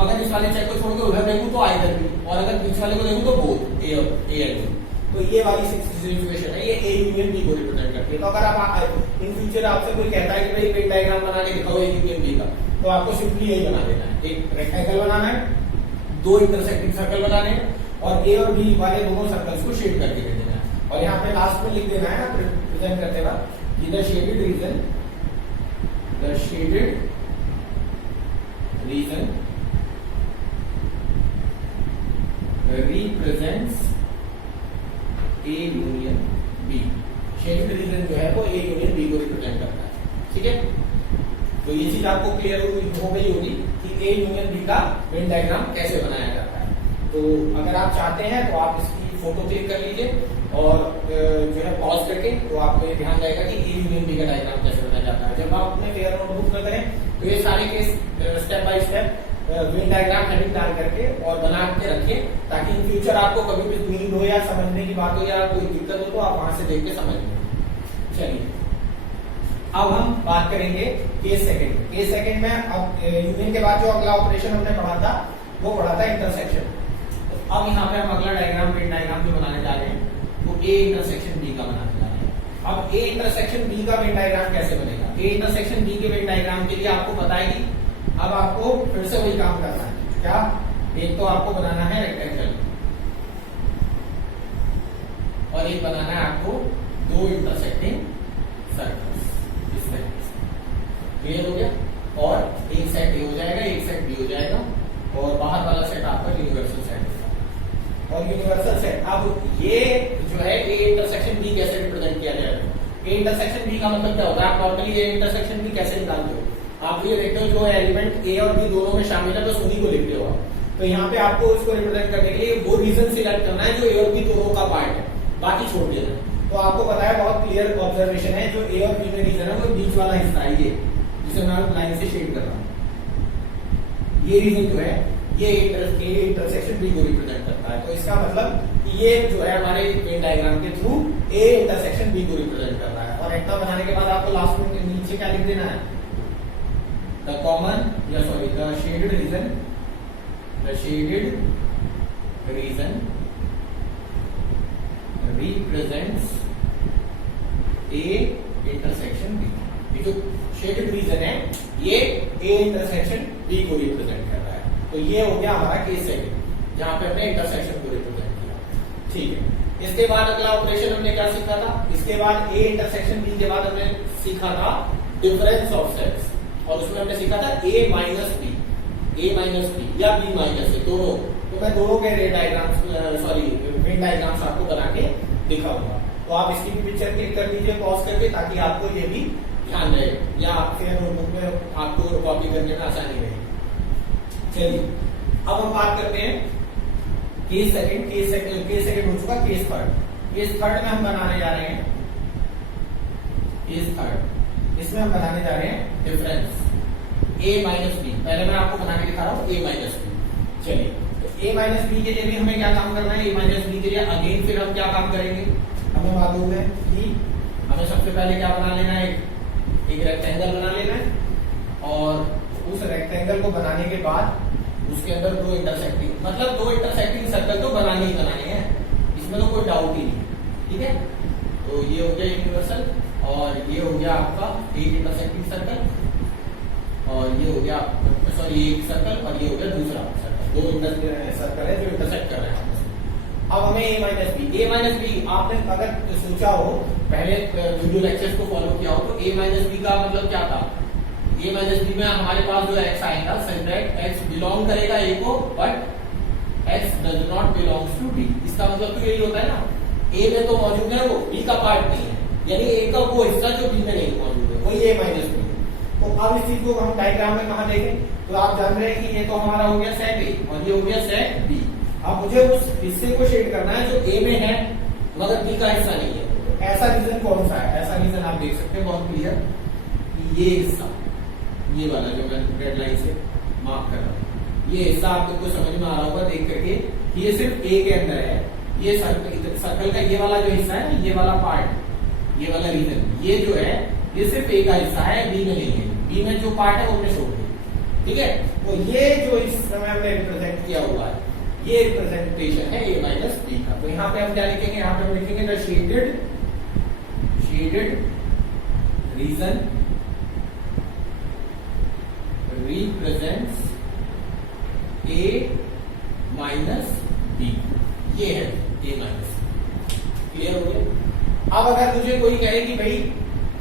अगर इस वाले चेक को छोड़ के उधर देखूं तो आइदर बी, और अगर बीच वाले को देखूं तो बोथ ए और ए एंड बी। तो ये वाली सिचुएशन है, ये ए यूनियन बी को रिप्रेजेंट करती है। तो अगर आप इन फ्यूचर आपसे कोई कहता है कि भाई वेन डायग्राम बना के दिखाओ ए यूनियन बी का, तो आपको सिंपली यही बना देना है, एक रेक्टेंगल बनाना है, दो इंटरसेक्टिंग सर्कल बनाने हैं, और ए और बी वाले दोनों सर्कल्स को शेड करके दे देना है। और यहाँ पे लास्ट में लिख देना है रिप्रेजेंट करते वक्त, the shaded region represents A union B। Shaded region जो है वो A यूनियन B को रिप्रेजेंट करता है। ठीक है? तो ये चीज आपको क्लियर हो गई होगी कि A यूनियन B का वेन डायग्राम कैसे बनाया जाता है। तो अगर आप चाहते हैं तो आप इसकी फोटो क्लिक कर लीजिए, और जो है पॉज करके, तो आपको ये ध्यान रहेगा कि A यूनियन B का डायग्राम कैसे बनाया जाता है। जब आप अपने फेयर नोटबुक में करें तो ये सारे case step by step Venn diagram heading डाल करके और बना के रखिए, ताकि इन फ्यूचर आपको कभी भी नीड हो या समझने की बात हो या कोई दिक्कत हो तो आप वहां से देख के समझ लें। चलिए अब हम बात करेंगे केस सेकंड। केस सेकंड में अब यूनियन के बाद जो अगला ऑपरेशन हमने पढ़ा था वो पढ़ा था इंटरसेक्शन। तो अब यहाँ पे हम अगला डायग्राम वेन डायग्राम जो बनाने जा रहे हैं वो ए इंटरसेक्शन बी का बनाने जा रहे हैं। अब ए इंटरसेक्शन बी का वेन डायग्राम कैसे बनेगा? ए इंटरसेक्शन बी के वेन डायग्राम के लिए आपको पता है कि अब आपको फिर से वही काम करना है। क्या? एक तो आपको बनाना है रेक्टेंगल, और एक बनाना है आपको दो इंटरसेक्टिंग सर्कल्स इस तरीके से। क्लियर हो गया? और एक सेट ए हो जाएगा, एक सेट बी हो जाएगा, और बाहर वाला सेट आपका यूनिवर्सल सेट होगा। और यूनिवर्सल सेट, अब ये जो है ए इंटरसेक्शन बी कैसे रिप्रेजेंट किया जाएगा? ए इंटरसेक्शन बी का मतलब क्या होता है? आप नॉर्मली ए इंटरसेक्शन बी कैसे निकालते हो? आप ये देखते हो जो एलिमेंट ए और बी दोनों में शामिल है बस उन्हीं को लिखते हो आप। तो यहाँ पे आपको इसको रिप्रेजेंट करने के लिए वो रीजन सिलेक्ट करना है जो ए और बी दोनों का पार्ट है, बाकी छोड़ देना है। तो आपको पता है, बहुत क्लियर ऑब्जर्वेशन है, जो ए और बी में रीजन है वो बीच वाला हिस्सा है, ये जिसे मैं लाइन से शेड कर रहा हूँ। ये रीजन जो है ये इंटरसेक्शन बी को रिप्रेजेंट करता है। तो इसका मतलब ये जो है हमारे वेन डायग्राम के थ्रू ए इंटरसेक्शन बी को रिप्रेजेंट कर रहा है। और इतना बनाने के बाद आपको लास्ट में नीचे क्या लिख देना है? The shaded region represents A intersection B। ये जो शेडेड रीजन है ये A इंटरसेक्शन B को रिप्रेजेंट कर रहा है। तो ये हो गया हमारा केस सेकंड, जहां पे हमने इंटरसेक्शन को रिप्रेजेंट किया। ठीक है, इस इसके बाद अगला ऑपरेशन हमने क्या सीखा था, इसके बाद ए इंटरसेक्शन बी के बाद हमने सीखा था डिफरेंस ऑफ सेट्स और उसमें हमने सीखा था ए माइनस बी या बी माइनस ए दोनों। तो मैं दोनों के रे डायग्राम्स वेन डायग्राम्स आपको बना के दिखाऊंगा। तो आप इसकी भी पिक्चर क्लिक कर लीजिए पॉज करके, ताकि आपको ये भी ध्यान रहे या फिर नोटबुक में आपको कॉपी करने में आसानी रहे। चलिए अब हम बात करते हैं केस सेकंड हो चुका, केस थर्ड में हम बनाने जा रहे हैं केस थर्ड। इसमें हम बनाने जा रहे हैं डिफरेंस a माइनस बी। पहले मैं आपको बना के दिखा रहा हूं a माइनस बी। चलिए तो a माइनस बी के लिए भी हमें क्या काम करना है, a माइनस बी के लिए अगेन फिर हम क्या काम करेंगे, हमें मालूम है कि हमें सबसे पहले क्या बना लेना है, एक रेक्टेंगल बना लेना है और उस रेक्टेंगल को बनाने के बाद उसके अंदर दो इंटरसेक्टिंग सर्कल तो बनाने ही बनाने हैं, इसमें तो कोई डाउट ही नहीं। ठीक है, तो ये हो गया यूनिवर्सल और ये हो गया आपका एक इंटरसेक्टिंग सर्कल और ये हो गया एक सर्कल और ये हो गया दूसरा सर्कल। दो सर्कल है जो इंटरसेक्ट कर रहे हैं। अब हमें a माइनस बी आपने अगर सोचा हो, पहले वीडियो लेक्चर्स को फॉलो किया हो, तो a माइनस बी का मतलब क्या था, a माइनस बी में हमारे पास जो x आएगा सेपरेट x बिलोंग करेगा a को but x does not belongs to b। इसका मतलब तो यही होता है ना, a में तो मौजूद है वो, b का पार्ट नहीं है, यानी a का वो हिस्सा जो b में नहीं मौजूद है वही a माइनस बी। तो अब इस चीज को हम डायग्राम में कहां देखें, तो आप जान रहे हैं कि ये तो हमारा हो गया सेट ए और ये हो गया सेट बी। अब मुझे उस हिस्से को शेड करना है जो ए में है मगर बी का हिस्सा नहीं है। तो ऐसा रीजन कौन सा है, ऐसा रीजन आप देख सकते हैं बहुत क्लियर, ये हिस्सा, ये वाला जो मैं रेड लाइन से मार्क कर रहा हूं, ये हिस्सा आपको समझ में आ रहा होगा देख करके कि ये सिर्फ ए के अंदर है। ये सर्कल का ये वाला जो हिस्सा है, ये वाला पार्ट, ये वाला रीजन, ये जो है ये सिर्फ ए का हिस्सा है, बी में नहीं है। बी में जो पार्ट है वो हमने छोड़ दिया। ठीक है, तो ये जो इस समय हमने रिप्रेजेंट किया हुआ है, ये रिप्रेजेंटेशन है a माइनस बी का। तो यहाँ पे हम क्या लिखेंगे, यहाँ पे हम लिखेंगे the shaded region represents a minus B. ये है a माइनस। क्लियर हो गया। अब अगर मुझे कोई कहे कि भाई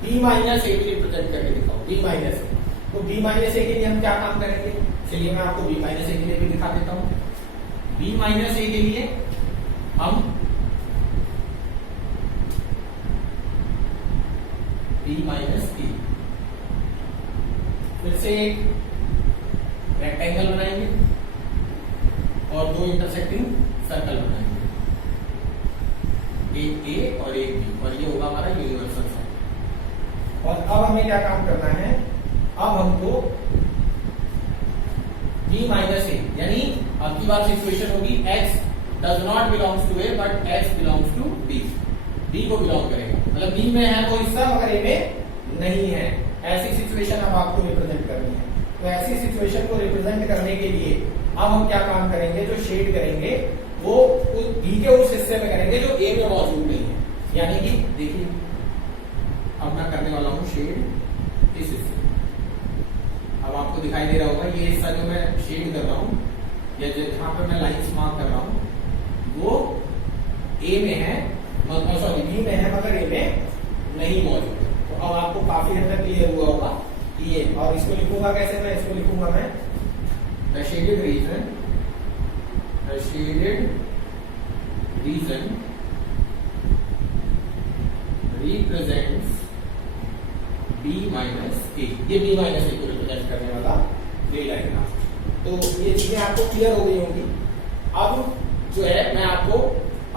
b माइनस ए भी रिप्रेजेंट करके दिखाओ, b माइनस ए, तो b माइनस ए के लिए हम क्या काम करेंगे, चलिए मैं आपको b माइनस ए के लिए भी दिखा देता हूं। b माइनस ए के लिए हम b माइनस ए फिर से एक रेक्टेंगल बनाएंगे और दो इंटरसेक्टिंग सर्कल बनाएंगे, एक ए और एक बी, और ये होगा हमारा यूनिवर्सल सर्कल। और अब हमें क्या काम करना है, अब हमको b माइनस ए, यानी अब की बात सिचुएशन होगी x does not belongs to a but x belongs to b। b को बिलोंग करेगा, मतलब b में है वो हिस्सा मगर a में नहीं है। ऐसी सिचुएशन अब आपको रिप्रेजेंट करनी है। तो ऐसी सिचुएशन को रिप्रेजेंट करने के लिए अब हम क्या काम करेंगे, जो शेड करेंगे वो b के उस हिस्से में करेंगे जो a में मौजूद नहीं है। यानी कि देखिए अब मैं करने वाला हूं शेड इस हिस्से। अब आपको दिखाई दे रहा होगा ये हिस्सा जो मैं शेड कर रहा हूं या जहां पे मैं लाइंस मार्क कर रहा हूं वो ए में है, बी में है मगर ए में नहीं मौजूद है। तो अब आपको काफी हद तक क्लियर हुआ होगा कि ये, और इसको लिखूंगा कैसे, मैं इसको लिखूंगा मैं the shaded region represents b minus A. ये b माइनस ए को रिप्रेजेंट करने वाला रे डायग्राम। तो ये चीजें आपको क्लियर हो गई होंगी। अब जो है मैं आपको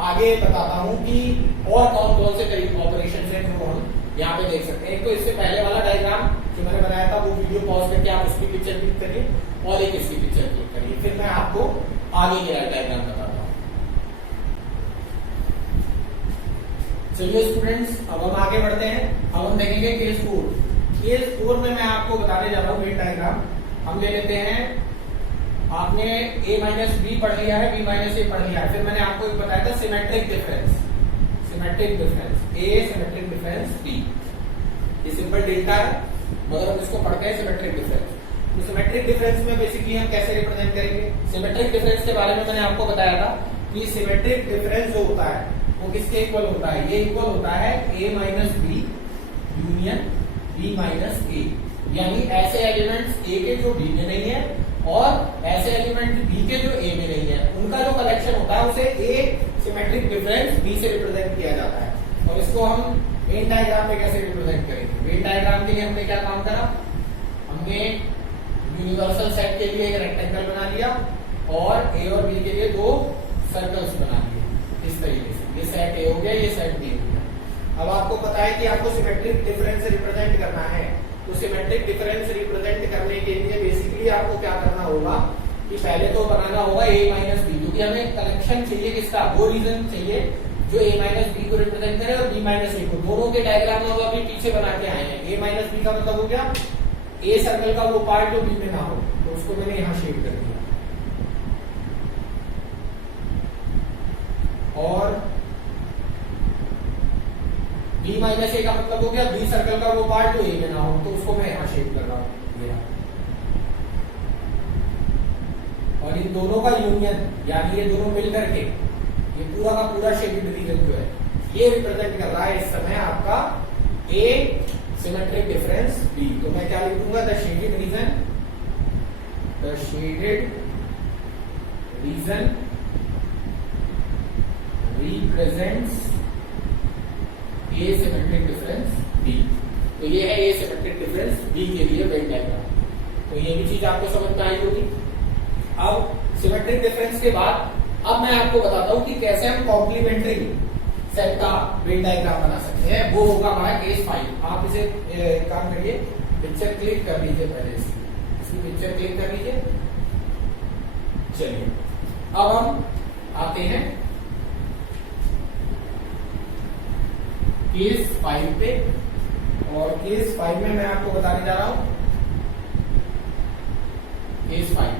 आगे बताता हूं कि और कौन कौन से करीब ऑपरेशन है जो हम यहाँ पे देख सकते हैं। एक तो इससे पहले वाला डायग्राम जो मैंने बनाया था वो वीडियो पॉज करके आप उसकी पिक्चर क्लिक करिए और एक इसकी पिक्चर क्लिक करिए, फिर मैं आपको आगे के डायग्राम बताता हूँ। चलिए स्टूडेंट्स अब हम आगे बढ़ते हैं। अब हम देखेंगे केस 4। केस 4 में मैं आपको बताने जा रहा हूँ वेन डायग्राम। हम ले लेते हैं, आपने a माइनस बी पढ़ लिया है, b माइनस ए पढ़ लिया है, फिर मैंने आपको एक बताया था symmetric difference a symmetric difference b। ये सिंपल डेल्टा है मगर हम इसको पढ़ते हैं सिमेट्रिक डिफरेंस। तो सिमेट्रिक डिफरेंस में बेसिकली हम कैसे रिप्रेजेंट करेंगे, सिमेट्रिक डिफरेंस के बारे में मैंने आपको बताया था कि सिमेट्रिक डिफरेंस जो होता है वो किसके इक्वल होता है, ये इक्वल होता है a minus B union b minus a। यानी ऐसे एलिमेंट्स a के जो b में नहीं है और ऐसे एलिमेंट b के जो a में नहीं है, उनका जो कलेक्शन होता है उसे a सिमेट्रिक डिफरेंस b से रिप्रेजेंट किया जाता है। और इसको हम वेन डायग्राम में कैसे रिप्रेजेंट करेंगे? वेन डायग्राम के लिए हमने क्या काम करा, हमने यूनिवर्सल सेट के लिए एक रेक्टेंगल बना लिया और a और b के लिए दो सर्कल्स बना लिए इस तरीके से। ये सेट a हो गया, ये सेट b हो गया। अब आपको पता है कि आपको सिमेट्रिक डिफरेंस रिप्रेजेंट करना है, तो सिमेट्रिक डिफरेंस रिप्रेजेंट करने के लिए बेसिकली आपको क्या करना होगा कि पहले तो बनाना होगा a माइनस बी, क्योंकि हमें कलेक्शन चाहिए किसका, वो रीजन चाहिए जो a माइनस बी को रिप्रेजेंट करे और b माइनस a को। दोनों के डायग्राम में अभी पीछे बना के आए हैं। a माइनस बी का मतलब हो गया a सर्कल का वो पार्ट जो b में ना हो, तो उसको मैंने यहाँ शेड कर दिया। और b माइनस a का मतलब हो गया b सर्कल का वो पार्ट जो a में ना हो, तो उसको मैं यहाँ शेड कर रहा हूँ। और इन दोनों का यूनियन यानी ये दोनों मिल करके ये पूरा का पूरा शेडेड रीजन जो है ये रिप्रेजेंट कर रहा है इस समय आपका a सिमेट्रिक डिफरेंस b। तो मैं क्या लिखूंगा, the shaded region represents a symmetric difference b। तो ये है a सिमेट्रिक डिफरेंस b के लिए वेन डायग्राम। तो ये भी चीज आपको समझ में आई होगी। अब सिमेट्रिक डिफरेंस के बाद अब मैं आपको बताता हूं कि कैसे हम कॉम्प्लीमेंट्री सेट का वेन डायग्राम बना सकते हैं। वो होगा हमारा केस 5। आप इसे काम करिए, पिक्चर क्लिक कर लीजिए, पहले इसकी पिक्चर क्लिक कर लीजिए। चलिए अब हम आते हैं केस 5 पे, और केस 5 में मैं आपको बताने जा रहा हूं केस 5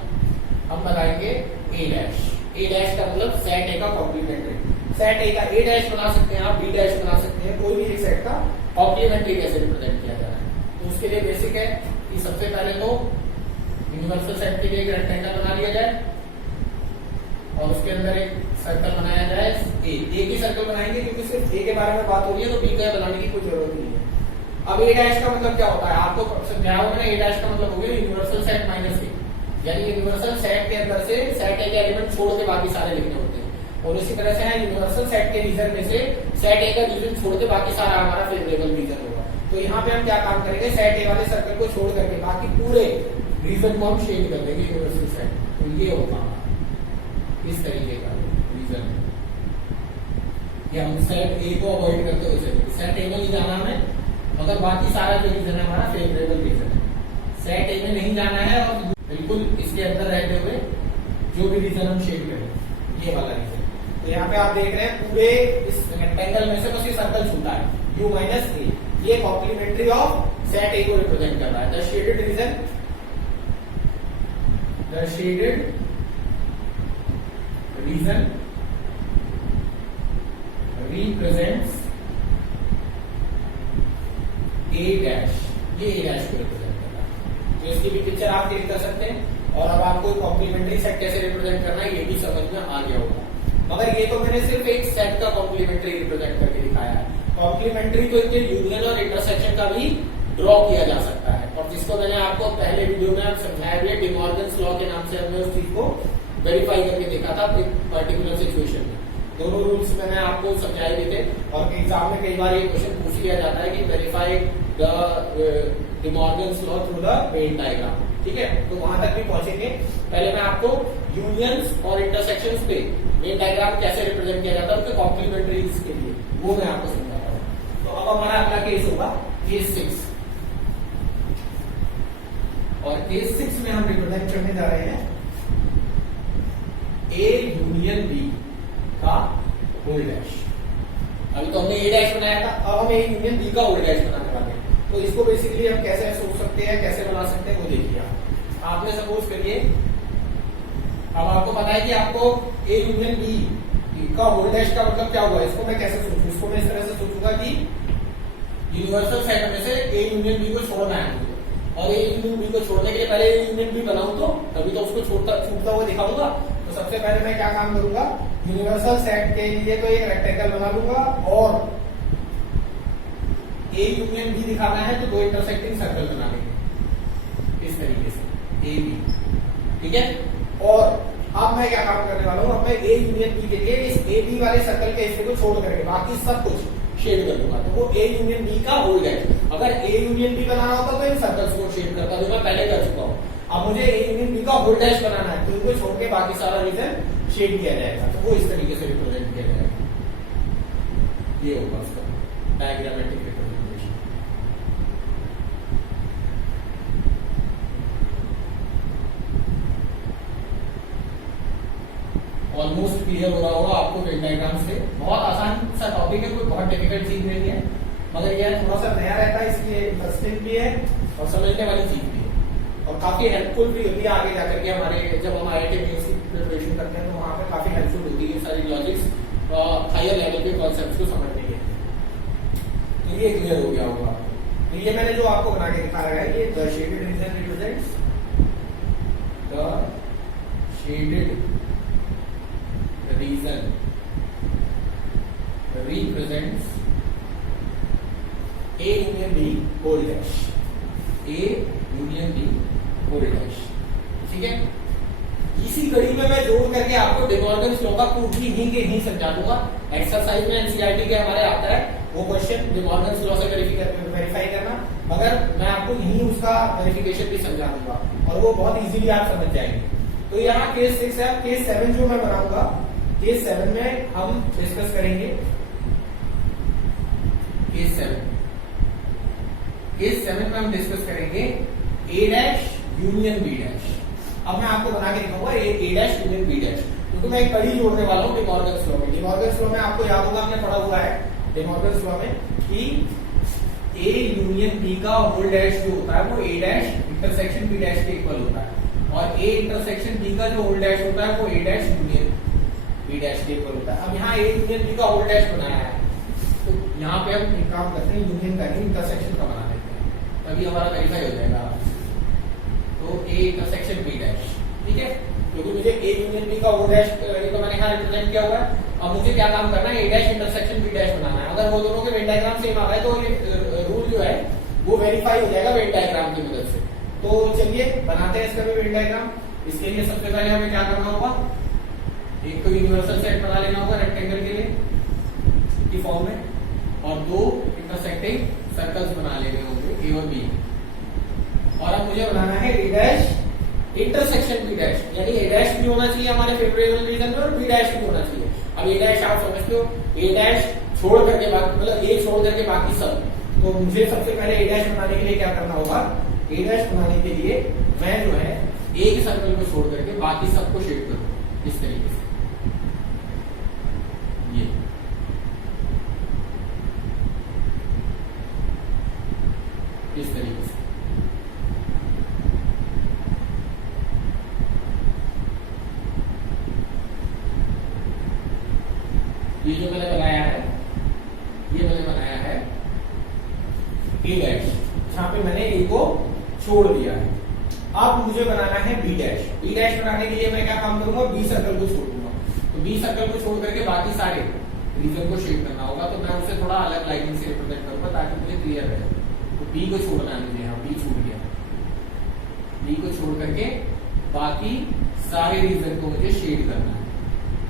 हम बताएंगे a डैश। a डैश का मतलब सेट a का कॉम्प्लीमेंट्री। सेट a का a डैश बना सकते हैं आप, b डैश बना सकते हैं, कोई भी एक सेट का कॉम्प्लीमेंट्री कैसे रिप्रेजेंट किया जा रहा है। तो उसके लिए बेसिक है कि सबसे पहले तो यूनिवर्सल सेट के लिए एक रेक्टेंगल बना लिया जाए और उसके अंदर एक सर्कल बनाया जाए a की सर्कल बनाएंगे, क्योंकि सिर्फ a के बारे में बात हो रही है तो b का बनाने की कोई जरूरत नहीं है। अब a डैश का मतलब क्या होता है आपको समझाया होगा ना। a डैश का मतलब हो गया यूनिवर्सल सेट माइनस a, यानी यूनिवर्सल सेट के अंदर से सेट ए के एलिमेंट छोड़ के बाकी सारे लिखने होते हैं। और इसी तरह से है यूनिवर्सल सेट के रीजन में से सेट ए का रीजन छोड़ के बाकी सारा हमारा फेवरेबल रीजन होगा। तो यहाँ पे हम क्या काम करेंगे, सेट ए वाले सर्कल को छोड़ करके बाकी पूरे रीजन को हम शेड कर देंगे यूनिवर्सल सेट। तो ये होगा इस तरीके का रीजन। ये हम सेट ए को अवॉइड करते हुए चलेंगे। सेट ए में नहीं जाना हमें, मगर बाकी सारा जो रीजन है हमारा फेवरेबल रीजन है। सेट ए में नहीं जाना है और बिल्कुल इसके अंदर रहते हुए जो भी रीजन हम शेड करें, ये वाला रीजन। तो यहाँ पे आप देख रहे हैं पूरे इस रेक्टेंगल में से बस ये सर्कल छूटा है u माइनस a। ये कॉम्प्लीमेंट्री ऑफ सेट a को रिप्रेजेंट कर रहा है। The shaded region represents a dash. ये a डैश को रिप्रेजेंट कर रहा है। तो इसकी भी पिक्चर आप क्लिक कर सकते हैं। और अब आपको कॉम्प्लीमेंट्री सेट कैसे रिप्रेजेंट करना है ये भी समझ में आ गया होगा। मगर ये तो मैंने सिर्फ एक सेट का कॉम्प्लीमेंट्री रिप्रेजेंट करके दिखाया है। कॉम्प्लीमेंट्री तो इनके यूनियन और इंटरसेक्शन का भी ड्रॉ किया जा सकता है, और जिसको मैंने आपको पहले वीडियो में समझाया भी, डे मॉर्गन्स लॉ के नाम से हमने उस चीज को वेरीफाई करके देखा था पर्टिकुलर सिचुएशन में। दोनों रूल्स मैंने आपको समझाए भी थे, और एग्जाम में कई बार ये क्वेश्चन पूछ लिया जाता है कि verify the day Morgan's law through the Venn diagram. ठीक है, तो वहां तक भी पहुंचेंगे। पहले मैं आपको यूनियंस और इंटरसेक्शंस पे वेन डायग्राम कैसे रिप्रेजेंट किया जाता है उसके कॉम्प्लीमेंट्रीज के लिए, वो मैं आपको समझाता हूँ। तो अब हमारा अगला केस होगा केस 6, और केस 6 में हम रिप्रेजेंट करने जा रहे हैं A यूनियन B का होल डैश। अभी तो हमने A डैश बनाया था, अब हम A यूनियन B का होल डैश बनाने वाले हैं। तो इसको बेसिकली हम कैसे सोच सकते हैं, कैसे बना सकते हैं वो देखिए। आपने सपोज करिए, अब आपको पता है कि आपको A यूनियन B का होल डैश का मतलब क्या होगा। इसको मैं कैसे सोचूं, इसको मैं इस तरह से सोचूंगा कि यूनिवर्सल सेट में से A यूनियन B को छोड़ना है मुझे, और A यूनियन B को छोड़ने के लिए पहले A यूनियन B बनाऊं तो तभी तो उसको छूटता हुआ दिखाऊंगा। तो सबसे पहले मैं क्या काम करूंगा, यूनिवर्सल सेट के लिए तो एक रेक्टेंगल बना लूंगा और ए यूनियन बी दिखाना है तो दो इंटरसेक्टिंग सर्कल बना लेंगे इस तरीके से ए बी, ठीक है। और अब मैं क्या काम करने वाला हूं, अब मैं ए यूनियन बी के लिए इस ए बी वाले सर्कल के हिस्से को छोड़ करके बाकी सब कुछ शेड कर दूंगा, तो वो ए यूनियन बी का होल डैश। अगर ए यूनियन बी बनाना होता तो इन सर्कल्स को शेड करता, जो मैं पहले कर चुका हूं। अब मुझे ए यूनियन बी का होल डैश बनाना है, तो इनको छोड़ के बाकी सारा रीजन शेड किया जाएगा, तो वो इस तरीके से रिप्रेजेंट किया जाएगा। ये होगा उसका डायग्रामेटिक रिप्रेजेंटेशन। ऑलमोस्ट क्लियर हो रहा होगा आपको वेन डायग्राम से। बहुत आसान सा टॉपिक है, कोई बहुत डिफिकल्ट चीज नहीं है, मगर यह थोड़ा सा नया रहता है, इसलिए इंटरेस्टिंग भी है और समझने वाली चीज भी है और काफी हेल्पफुल भी होती है आगे जाकर के। हमारे जब हम IIT मेंस की प्रिपरेशन करते हैं तो वहां पे काफी हेल्पफुल होती है सारी लॉजिक्स हायर लेवल के कॉन्सेप्ट्स को समझने के। तो ये क्लियर हो गया होगा। तो ये मैंने जो आपको बना के दिखा रहा है, ये the shaded region represents the shaded region represents A union B whole dash, A union B whole dash, ठीक है। इसी कड़ी में मैं जोड़ करके आपको डे मॉर्गन्स लॉ का प्रूफ ही समझा दूंगा। एक्सरसाइज में एनसीईआरटी के हमारे आता है वो क्वेश्चन डे मॉर्गन्स लॉ से वेरीफाई करना, मगर मैं आपको यही उसका वेरिफिकेशन भी समझा दूंगा और वो बहुत इजीली आप समझ जाएंगे। तो यहाँ केस 6 है, केस 7 जो मैं बनाऊंगा, केस 7 में हम डिस्कस करेंगे केस 7 में हम डिस्कस करेंगे A dash union B dash. अब मैं आपको बना के दिखाऊंगा A dash union B dash, क्योंकि मैं एक कड़ी जोड़ने वाला हूं डे मॉर्गन्स लॉ में। डे मॉर्गन्स लॉ में आपको याद होगा, हमने पढ़ा हुआ है डे मॉर्गन्स लॉ में कि A यूनियन B का होल डैश जो होता है वो A dash intersection B dash के इक्वल होता है और A इंटरसेक्शन B का जो होल डैश होता है वो A dash union B dash के इक्वल होता है। अब यहाँ A यूनियन B का होल डैश बनाया है, तो यहाँ पे हम एक काम करते हैं, यूनियन का इंटरसेक्शन का बना देते हैं, तभी हमारा वेरीफाई हो जाएगा। तो A इंटरसेक्शन B डैश, ठीक है, क्योंकि मुझे A यूनियन B का होल डैश तो मैंने यहाँ रिप्रेजेंट किया हुआ है। अब मुझे क्या काम करना है, A dash intersection B dash बनाना है। अगर वो दोनों के वेन डायग्राम सेम आ गए तो ये रूल जो है वो वेरीफाई हो जाएगा वेन डायग्राम की मदद से। तो चलिए बनाते हैं इसका भी वेन डायग्राम। इसके लिए सबसे पहले हमें क्या करना होगा, एक तो यूनिवर्सल सेट बना लेना होगा रेक्टेंगल के लिए की फॉर्म में, और दो इंटरसेक्टिंग सर्कल्स बना लेने होंगे A और B। और अब मुझे बनाना है A dash intersection B dash, यानी A डैश भी होना चाहिए हमारे फेवरेबल रीजन में और B डैश भी होना चाहिए। अब A डैश आप समझते हो, A डैश छोड़ करके बाकी, मतलब A छोड़ करके बाकी सब, तो मुझे सबसे पहले A डैश बनाने के लिए क्या करना होगा, A डैश बनाने के लिए मैं जो है एक सर्कल को छोड़ करके बाकी सबको शेड करूँ इस तरीके से। ये इस तरीके से ये जो मैंने बनाया है, ये मैंने बनाया है A डैश, जहां पे मैंने A को छोड़ दिया है। अब मुझे बनाना है B डैश। B डैश बनाने के लिए मैं क्या काम करूंगा, B सर्कल को छोड़ दूंगा। तो B सर्कल को छोड़ करके बाकी सारे रीजन को शेड करना होगा, तो मैं उसे थोड़ा अलग लाइनिंग से रिप्रेजेंट करूंगा ताकि मुझे क्लियर रहे। तो B को छोड़ना है मुझे, यहाँ B छूट गया। B को छोड़ करके बाकी सारे रीजन को मुझे शेड करना है।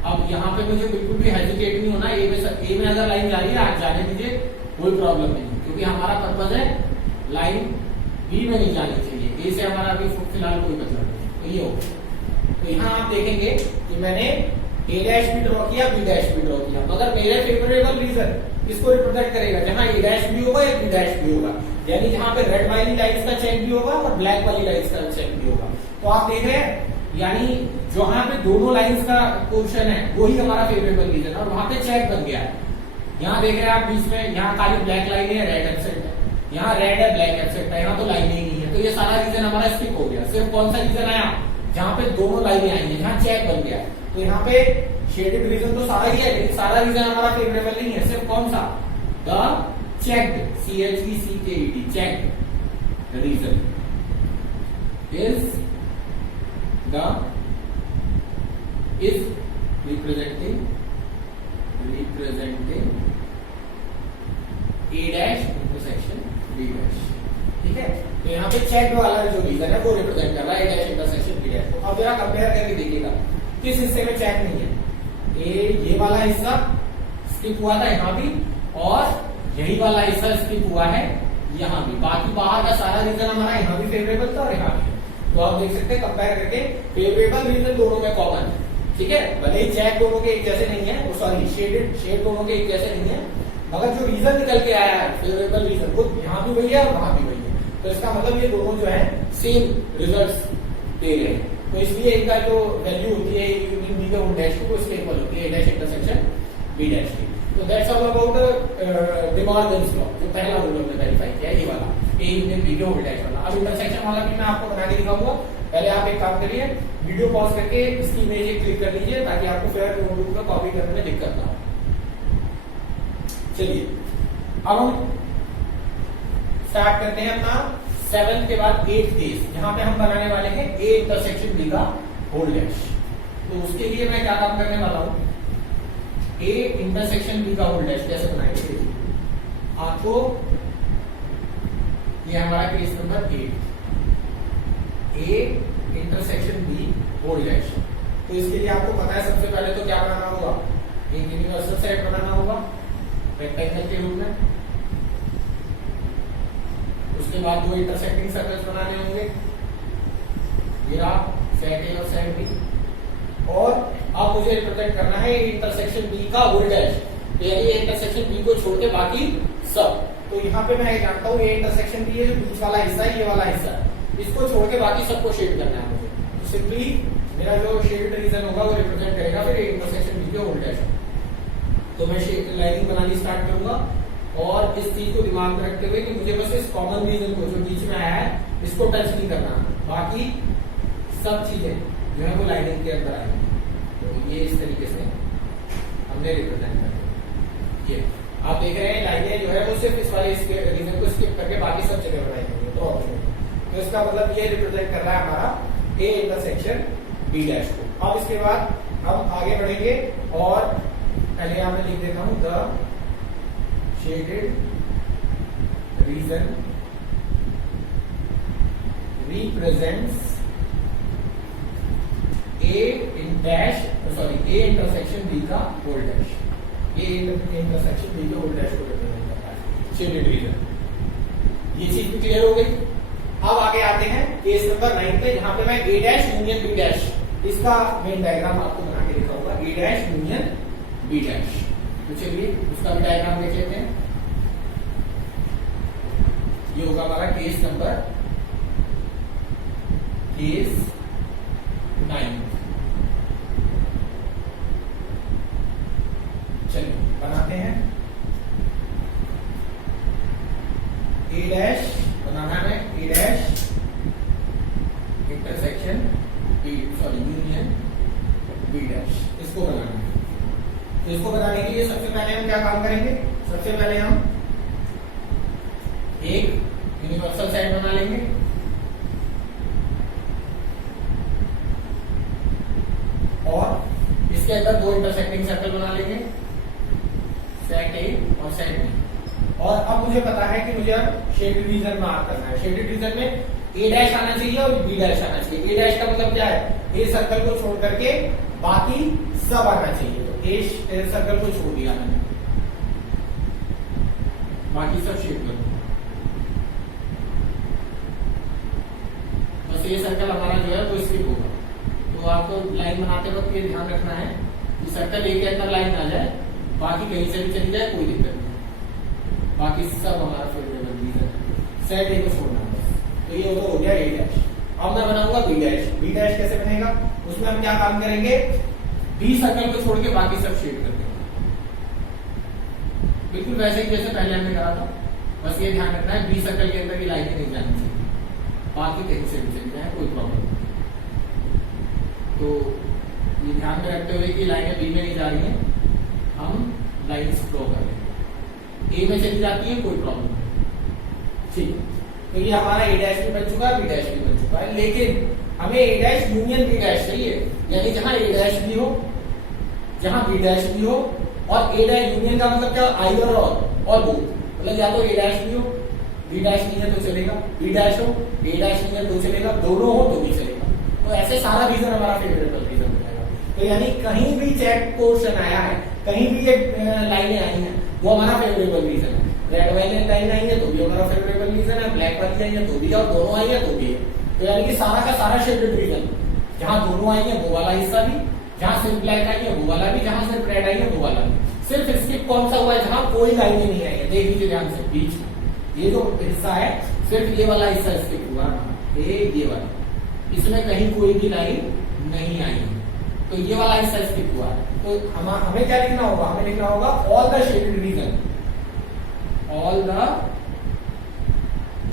अब यहाँ पे मुझे बिल्कुल भी हेजिटेट नहीं होना। ए में अगर लाइन जा रही है आज जाने दीजिए, कोई प्रॉब्लम नहीं, क्योंकि हमारा पर्पज है लाइन B में नहीं जानी चाहिए। ए से हमारा अभी फिलहाल कोई मतलब नहीं। तो ये हो, तो यहाँ आप देखेंगे कि मैंने A डैश भी ड्रॉ किया, B डैश भी ड्रॉ किया, मगर मेरे फेवरेबल रीजन किसको रिप्रेजेंट करेगा, जहां A डैश भी होगा या B डैश भी होगा, यानी जहां पे रेड वाली लाइन्स का चेक भी होगा और ब्लैक वाली लाइन्स का चेक भी होगा। तो आप देख रहे हैं, यानी जहां पे दोनों लाइन्स का पोर्शन है वही हमारा फेवरेबल रीजन है और वहां पे चेक बन गया है। यहाँ देख रहे हैं आप बीच में, यहाँ खाली ब्लैक लाइन है, रेड एब्सेंट है, यहाँ रेड है, ब्लैक एब्सेंट है, यहाँ तो लाइन ही नहीं है। तो ये सारा रीजन हमारा स्किप हो गया। सिर्फ कौन सा रीजन आया, जहाँ पे दोनों लाइनें आई है, जहाँ चेक बन गया। तो यहाँ पे शेडेड रीजन तो सारा ही है, लेकिन सारा रीजन हमारा फेवरेबल नहीं है। सिर्फ कौन सा, the checked, CHECKED, checked region is representing representing A dash intersection B dash. ठीक है, तो यहाँ पे चेक वाला जो रीजन है वो रिप्रेजेंट कर रहा है A dash intersection B dash को। अब जरा कंपेयर करके देखिएगा किस हिस्से में चेक नहीं है। ये वाला हिस्सा स्किप हुआ था यहाँ भी, और यही वाला हिस्सा स्किप हुआ है यहाँ भी। बाकी बाहर का सारा रीजन हमारा यहाँ भी फेवरेबल था और यहाँ भी। तो आप देख सकते हैं कंपेयर करके फेवरेबल रीजन दोनों में कॉमन है। ठीक है, भले ही चेक दोनों के एक जैसे नहीं है, सॉरी शेड दोनों के एक जैसे नहीं है, मगर जो रीजन निकल के आया है फेवरेबल रीजन वो यहाँ भी वही है और वहां भी वही है। तो इसका मतलब ये दोनों जो है सेम रिजल्ट्स दे रहे हैं। तो इसलिए इनका जो वैल्यू होती है यूनियन बी का डैश की, वो इसके इक्वल होती है A dash intersection B dash की। तो that's all about day Morgan's law, जो पहला रूल हमने वेरीफाई किया ये वाला ए यूनियन बी के होल डैश वाला। अब इंटरसेक्शन वाला भी मैं आपको बना के दिखाऊंगा। पहले आप एक काम करिए, वीडियो पॉज करके इसकी इमेज क्लिक कर लीजिए ताकि आपको फिर नोटबुक का कॉपी करने में दिक्कत ना हो। चलिए अब हम स्टार्ट करते हैं अपना 7 के बाद 8 केस, जहां पे हम बनाने वाले हैं ए इंटरसेक्शन बी का होल डैश। तो उसके लिए मैं क्या काम करने वाला हूं, ए इंटरसेक्शन बी का होल डैश कैसे बनाएंगे आपको, ये हमारा case number 8, A intersection B whole dash. तो इसके लिए आपको पता है सबसे पहले तो क्या बनाना होगा, एक यूनिवर्सल सेट बनाना होगा रेक्टेंगल के रूप में। उसके बाद दो इंटरसेक्टिंग सर्कल्स बनाने होंगे, मेरा सेट ए और सेट बी। और अब मुझे रिप्रेजेंट करना है इंटरसेक्शन बी का होल डैश, यानी इंटरसेक्शन बी को छोड़ के बाकी सब। तो यहाँ पे मैं जानता हूँ ये इंटरसेक्शन बी है, जो बीच वाला हिस्सा है, ये वाला हिस्सा, इसको छोड़ के बाकी सबको शेड करना है मुझे। तो सिंपली मेरा जो शेड रीजन होगा वो रिप्रेजेंट करेगा फिर इंटरसेक्शन बी के होल डैश। तो मैं लाइनिंग बनानी स्टार्ट करूंगा और इस चीज को दिमाग में रखते हुए कि मुझे बस इस कॉमन रीजन को जो बीच में आया है इसको टच नहीं करना, बाकी सब चीजें जो है वो लाइनिंग के अंदर आएंगी। तो ये इस तरीके से हमने रिप्रेजेंट कर, ये आप देख रहे हैं लाइनें जो है वो सिर्फ इस वाले रीजन को स्किप करके बाकी सब जगह बनाई गई। तो इसका मतलब ये रिप्रेजेंट कर रहा है हमारा ए इंटरसेक्शन बी डैश को। अब इसके बाद हम आगे बढ़ेंगे और पहले यहां मैं लिख देता हूं the shaded region represents A intersection B का होल डैश। ये इंटरसेक्शन बी के होल डैश को रिप्रेजेंट करता है शेडेड रीजन। ये चीज भी क्लियर हो गई। अब आगे आते हैं केस नंबर 9 पे, जहां पे मैं ए डैश यूनियन बी डैश, इसका मेन डायग्राम आपको बना के दिखाऊंगा, ए डैश यूनियन बी डैश। तो चलिए उसका भी डायग्राम देख लेते हैं। ये होगा हमारा केस नंबर 9। चलिए बनाते हैं। ए डैश बनाना है, A dash intersection union B dash, इसको बनाना है। तो इसको बनाने के लिए सबसे पहले हम क्या काम करेंगे, सबसे पहले हम एक यूनिवर्सल सेट बना लेंगे और इसके अंदर दो इंटरसेक्टिंग सर्कल बना लेंगे, सेट ए और सेट बी। और अब मुझे पता है कि मुझे अब शेडेड रीजन मार्क करना है। शेडेड रीजन में ए डैश आना चाहिए और बी डैश आना चाहिए। ए डैश का मतलब क्या है, ए सर्कल को छोड़ करके बाकी सब आना चाहिए। तो ए सर्कल को छोड़ दिया मैंने, बाकी सब शेड कर दूंगा। बस ये सर्कल हमारा जो है वो स्किप होगा। तो आपको लाइन बनाते वक्त ये ध्यान रखना है कि सर्कल ए के अंदर लाइन आ जाए, बाकी कहीं से भी चली जाए कोई दिक्कत नहीं, बाकी सब हमारा फेवरेबल रीजन है। सेट ए को छोड़ना है बस। तो ये हो गया ए डैश। अब मैं बनाऊंगा बी डैश। बी डैश कैसे बनेगा, उसमें हम क्या काम करेंगे, बी सर्कल को छोड़ के बाकी सब शेड कर देंगे, बिल्कुल वैसे ही जैसे पहले हमने कहा था। बस ये ध्यान रखना है बी सर्कल के अंदर की लाइनें नहीं जानी चाहिए, बाकी कहीं से भी चली जाए कोई प्रॉब्लम नहीं। तो ये ध्यान में रखते हुए कि लाइनें बी में नहीं जा रही हैं, हम लाइन्स ड्रॉ कर लेंगे। ए में चली जाती है कोई प्रॉब्लम नहीं, ठीक। तो ये हमारा ए डैश भी बन चुका है, बी डैश भी बन चुका है, लेकिन हमें ए डैश यूनियन बी डैश चाहिए, यानी जहां ए डैश भी हो, जहां बी डैश भी हो, और ए डैश यूनियन का मतलब क्या, आइदर और बोथ, मतलब या तो ए डैश भी हो, बी डैश नहीं है तो चलेगा, बी डैश हो, ए डैश नहीं है तो चलेगा, दोनों हो तो भी चलेगा। तो ऐसे सारा रीजन हमारा फेवरेबल रीजन हो जाएगा। तो यानी कहीं भी चेक पोर्शन आया है, कहीं भी ये लाइनें आई हैं, वो हमारा फेवरेबल रीजन है। रेड वाली लाइन आई है तो भी हमारा फेवरेबल रीजन है, ब्लैक वाली आई है तो भी, और दोनों आई है तो भी है। तो यानी कि सारा का सारा शेडेड रीजन, जहां दोनों आई है वो वाला हिस्सा भी, जहां सिर्फ ब्लैक आई है वो वाला भी, जहां सिर्फ रेड आई है वो वाला भी। सिर्फ स्किप कौन सा हुआ है, जहां कोई लाइनें नहीं आई है, देख लीजिए ध्यान से, बीच में ये जो हिस्सा है सिर्फ ये वाला हिस्सा स्किप हुआ, ये वाला, इसमें कहीं कोई भी लाइन नहीं आई है, तो ये वाला हिस्सा स्किप हुआ है। तो हमें क्या लिखना होगा, हमें लिखना होगा all the shaded reason, all the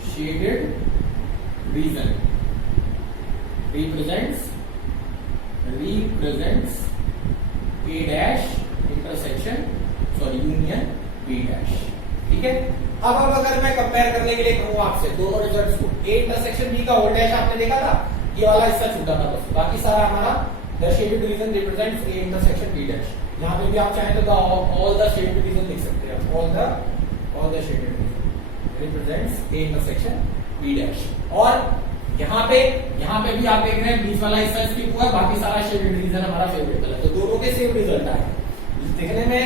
shaded region represents A dash intersection union B dash। ठीक है, अब अगर मैं कंपेयर करने के लिए कहूँ आपसे दोनों रिजल्ट्स को, A इंटरसेक्शन B का होल डैश आपने देखा था, ये वाला हिस्सा छूटा था बस, बाकी सारा हमारा the shaded region represents A intersection B dash। यहाँ पे भी आप चाहें तो ऑल द शेडेड रीजन लिख सकते हैं, all the shaded region represents A intersection B dash। और यहाँ पे भी आप देख रहे हैं बीच वाला हिस्सा स्किप हुआ, बाकी सारा शेडेड रीजन हमारा फेवरेबल है। तो दोनों के सेम रिजल्ट आए, देखने में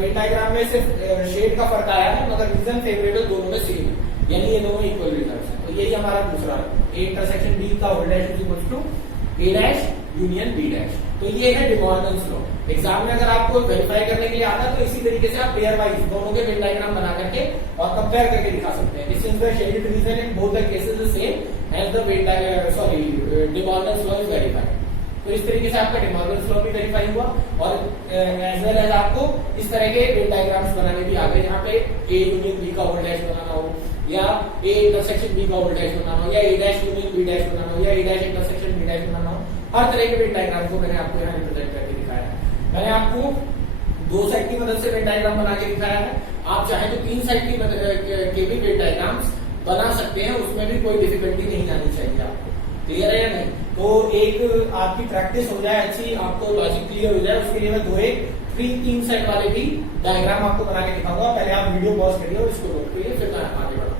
वेन डायग्राम में सिर्फ शेड का फर्क आया है, मगर रीजन फेवरेबल दोनों में सेम है, यानी ये दोनों इक्वल रिजल्ट है। तो यही हमारा दूसरा A इंटरसेक्शन B का whole dash is equal to A dash union B dash. तो ये है डे मॉर्गन्स लॉ। एग्जाम में अगर आपको वेरीफाई करने के लिए आता है तो इसी तरीके से आप पेयर वाइज दोनों के वेन डायग्राम बना करके और कंपेयर करके दिखा सकते हैं। Since the shaded region in both the cases is same as the Venn De Morgan's law is verified. तो इस तरीके से आपका डे मॉर्गन्स लॉ भी वेरीफाई हुआ और एज वेल एज आपको इस तरह के वेन डायग्राम्स बनाने भी आ गए, जहाँ पे A यूनियन B का होल डैश बनाना हो, या A इंटरसेक्शन B का होल डैश बनाना हो, या A dash union B dash बनाना हो, या A dash intersection B dash बनाना हो। हर तरह के वेन डायग्राम को मैंने आपको यहाँ रिप्रेजेंट करके दिखाया है। मैंने आपको दो साइड की मदद से वेन डायग्राम बना के दिखाया है, आप चाहे तो तीन साइड की के भी वेन डायग्राम्स बना सकते हैं, उसमें भी कोई डिफिकल्टी नहीं आनी चाहिए आपको। क्लियर है या नहीं? तो एक आपकी प्रैक्टिस हो जाए अच्छी, आपको लॉजिक क्लियर हो जाए, उसके लिए मैं दो एक तीन सेट वाले भी डायग्राम आपको बना के दिखाऊंगा। पहले आप वीडियो पॉज करिए और इसको नोट करिए, फिर मैं आगे बढ़ता हूँ।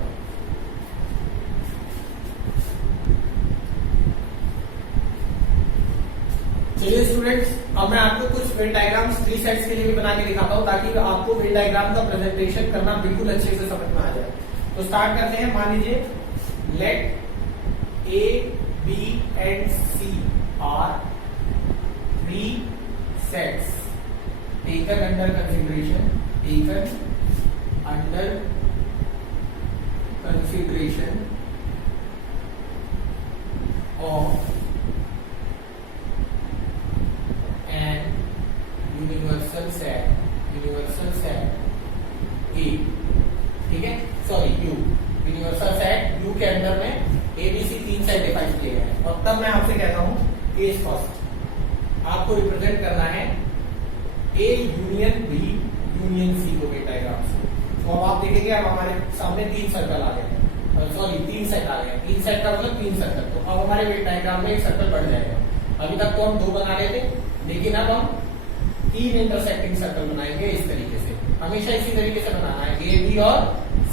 चलिए स्टूडेंट्स, अब मैं आपको कुछ वेन डायग्राम्स थ्री सेट्स के लिए भी बना के दिखाता हूँ, ताकि आपको वेन डायग्राम का प्रेजेंटेशन करना बिल्कुल अच्छे से समझ में आ जाए। तो स्टार्ट करते हैं। मान लीजिए late A, B and C are three sets taken under consideration of an universal set A, ठीक है, sorry U, universal set U के अंदर में ABC तीन सेट डिफाइन किए गए हैं। और तब मैं आपसे कहता हूं केस फर्स्ट आपको रिप्रेजेंट करना है A union B union C को वेन डायग्राम से। तो अब आप देखेंगे अब हमारे सामने तीन सर्कल आ गए हैं, सॉरी तीन सेट आ गए हैं। तीन सेट का मतलब तीन सर्कल। तो अब हमारे वेन डायग्राम में एक सर्कल बढ़ जाएगा। अभी तक तो हम दो बना रहे थे, लेकिन अब हम तीन इंटरसेक्टिंग सर्कल बनाएंगे। इस तरीके से हमेशा इसी तरीके से बनाना है, A B और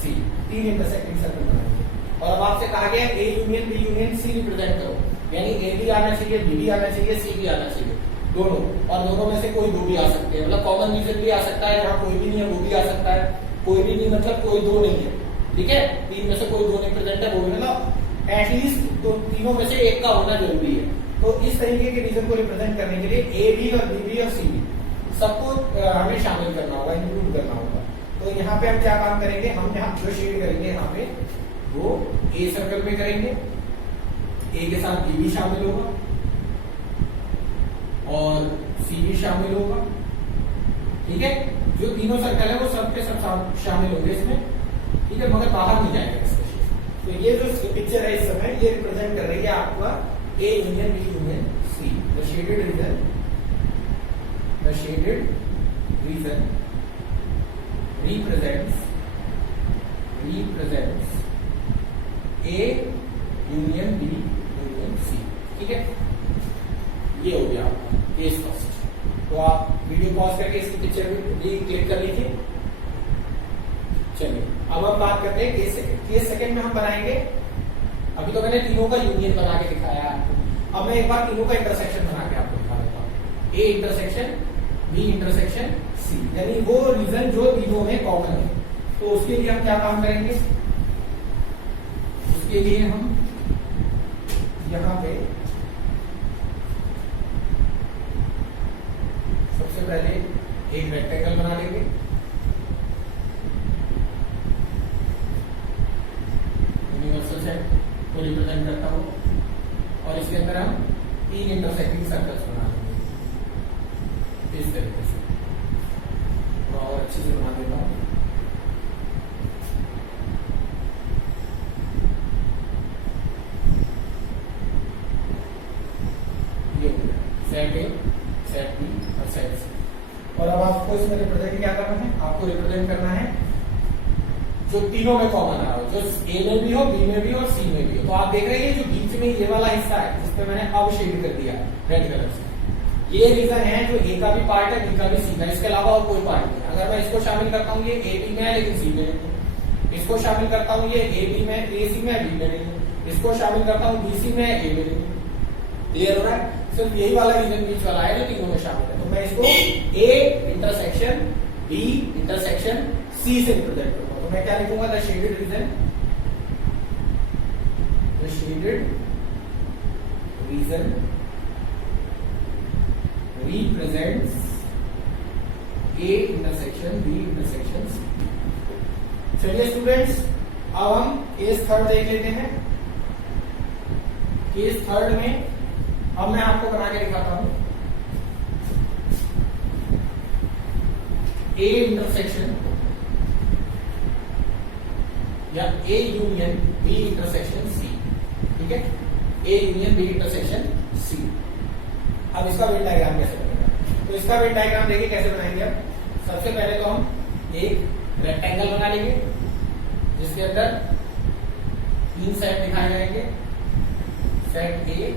C, तीन इंटरसेक्टिंग सर्कल बनाएंगे। और अब आपसे कहा गया A union B union C represent करो, यानी A भी आना चाहिए, B भी आना चाहिए, C भी आना चाहिए, दोनों। और दोनों में से कोई दो भी आ सकते हैं, मतलब कॉमन रीजन भी आ सकता है, जहाँ कोई भी नहीं है वो भी आ सकता है। कोई भी नहीं मतलब कोई दो नहीं है, ठीक है, तीन में से कोई दो नहीं प्रेजेंट है, वो भी मतलब एटलीस्ट दो तीनों में से एक का होना जरूरी है। तो इस तरीके के रीजन को रिप्रेजेंट करने के लिए A B और B B और C B सबको हमें शामिल करना होगा, इंक्लूड करना होगा। तो यहाँ पे हम क्या काम करेंगे, हम यहाँ जो शेड करेंगे यहाँ पे वो A सर्कल में करेंगे, A के साथ B भी शामिल होगा और C भी शामिल होगा, ठीक है। जो तीनों सर्कल है वो सब के सब शामिल होंगे इसमें, ठीक है, मगर बाहर नहीं जाएगा इसका शेड। तो ये जो पिक्चर है इस समय ये रिप्रेजेंट कर रही है आपका A union B union C, the shaded region represents A union B union C, ठीक है। ये हो गया आपका केस फर्स्ट। तो आप वीडियो पॉज करके इसकी पिक्चर भी क्लिक कर लीजिए। चलिए अब हम बात करते हैं केस सेकंड। केस सेकंड में हम बनाएंगे, अभी तो मैंने तीनों का यूनियन बना के दिखाया आपको, अब मैं एक बार तीनों का इंटरसेक्शन बना के आपको दिखा देता हूँ। A intersection B intersection C, यानी वो रीजन जो तीनों में कॉमन है। तो उसके लिए हम क्या काम करेंगे, उसके लिए हम यहां पे सबसे पहले एक रेक्टेंगल बना लेंगे, यूनिवर्सल सेट को रिप्रेजेंट करता हूं, और इसके अंदर हम 3 इंटरसेक्टिंग सर्कल्स बना लेंगे इस तरीके से। और अच्छे से बना देता हूं। सेट ए, सेट बी और सेट सी। और अब आपको इसमें रिप्रेजेंट क्या करना है, आपको रिप्रेजेंट करना है जो तीनों में कॉमन आ रहा हो, जो ए में भी हो, बी में भी हो और सी में भी हो। तो आप देख रहे हैं जो बीच में ये वाला हिस्सा है जिसपे मैंने अब शेड कर दिया रेड कलर से, ये रीजन है जो ए का भी पार्ट है, बी का भी सी का, इसके अलावा और कोई पार्ट नहीं है। अगर मैं इसको शामिल करता हूँ, ये ए बी में है लेकिन सी में नहीं है। इसको शामिल करता हूँ, ये ए बी में, ए सी में, बी में नहीं है। इसको शामिल करता हूँ, बी सी में, ए में नहीं है। क्लियर हो रहा है? सिर्फ यही वाला रीजन बीच वाला है जो तीनों में शामिल है। तो मैं इसको A intersection B intersection C से रिप्रेजेंट करूंगा। तो मैं क्या लिखूंगा, the shaded region, the shaded region represents A intersection B intersection C। चलिए स्टूडेंट्स, अब हम केस थर्ड देख लेते हैं। केस थर्ड में अब मैं आपको बना के दिखाता हूं, A इंटरसेक्शन या A union B intersection C। ठीक है, A union B intersection C। अब इसका वेन डायग्राम कैसे बनेगा, तो इसका वेन डायग्राम देखिए कैसे बनाएंगे। अब सबसे पहले तो हम एक रेक्टेंगल बना लेंगे जिसके अंदर 3 सेट दिखाए जाएंगे, सेट ए,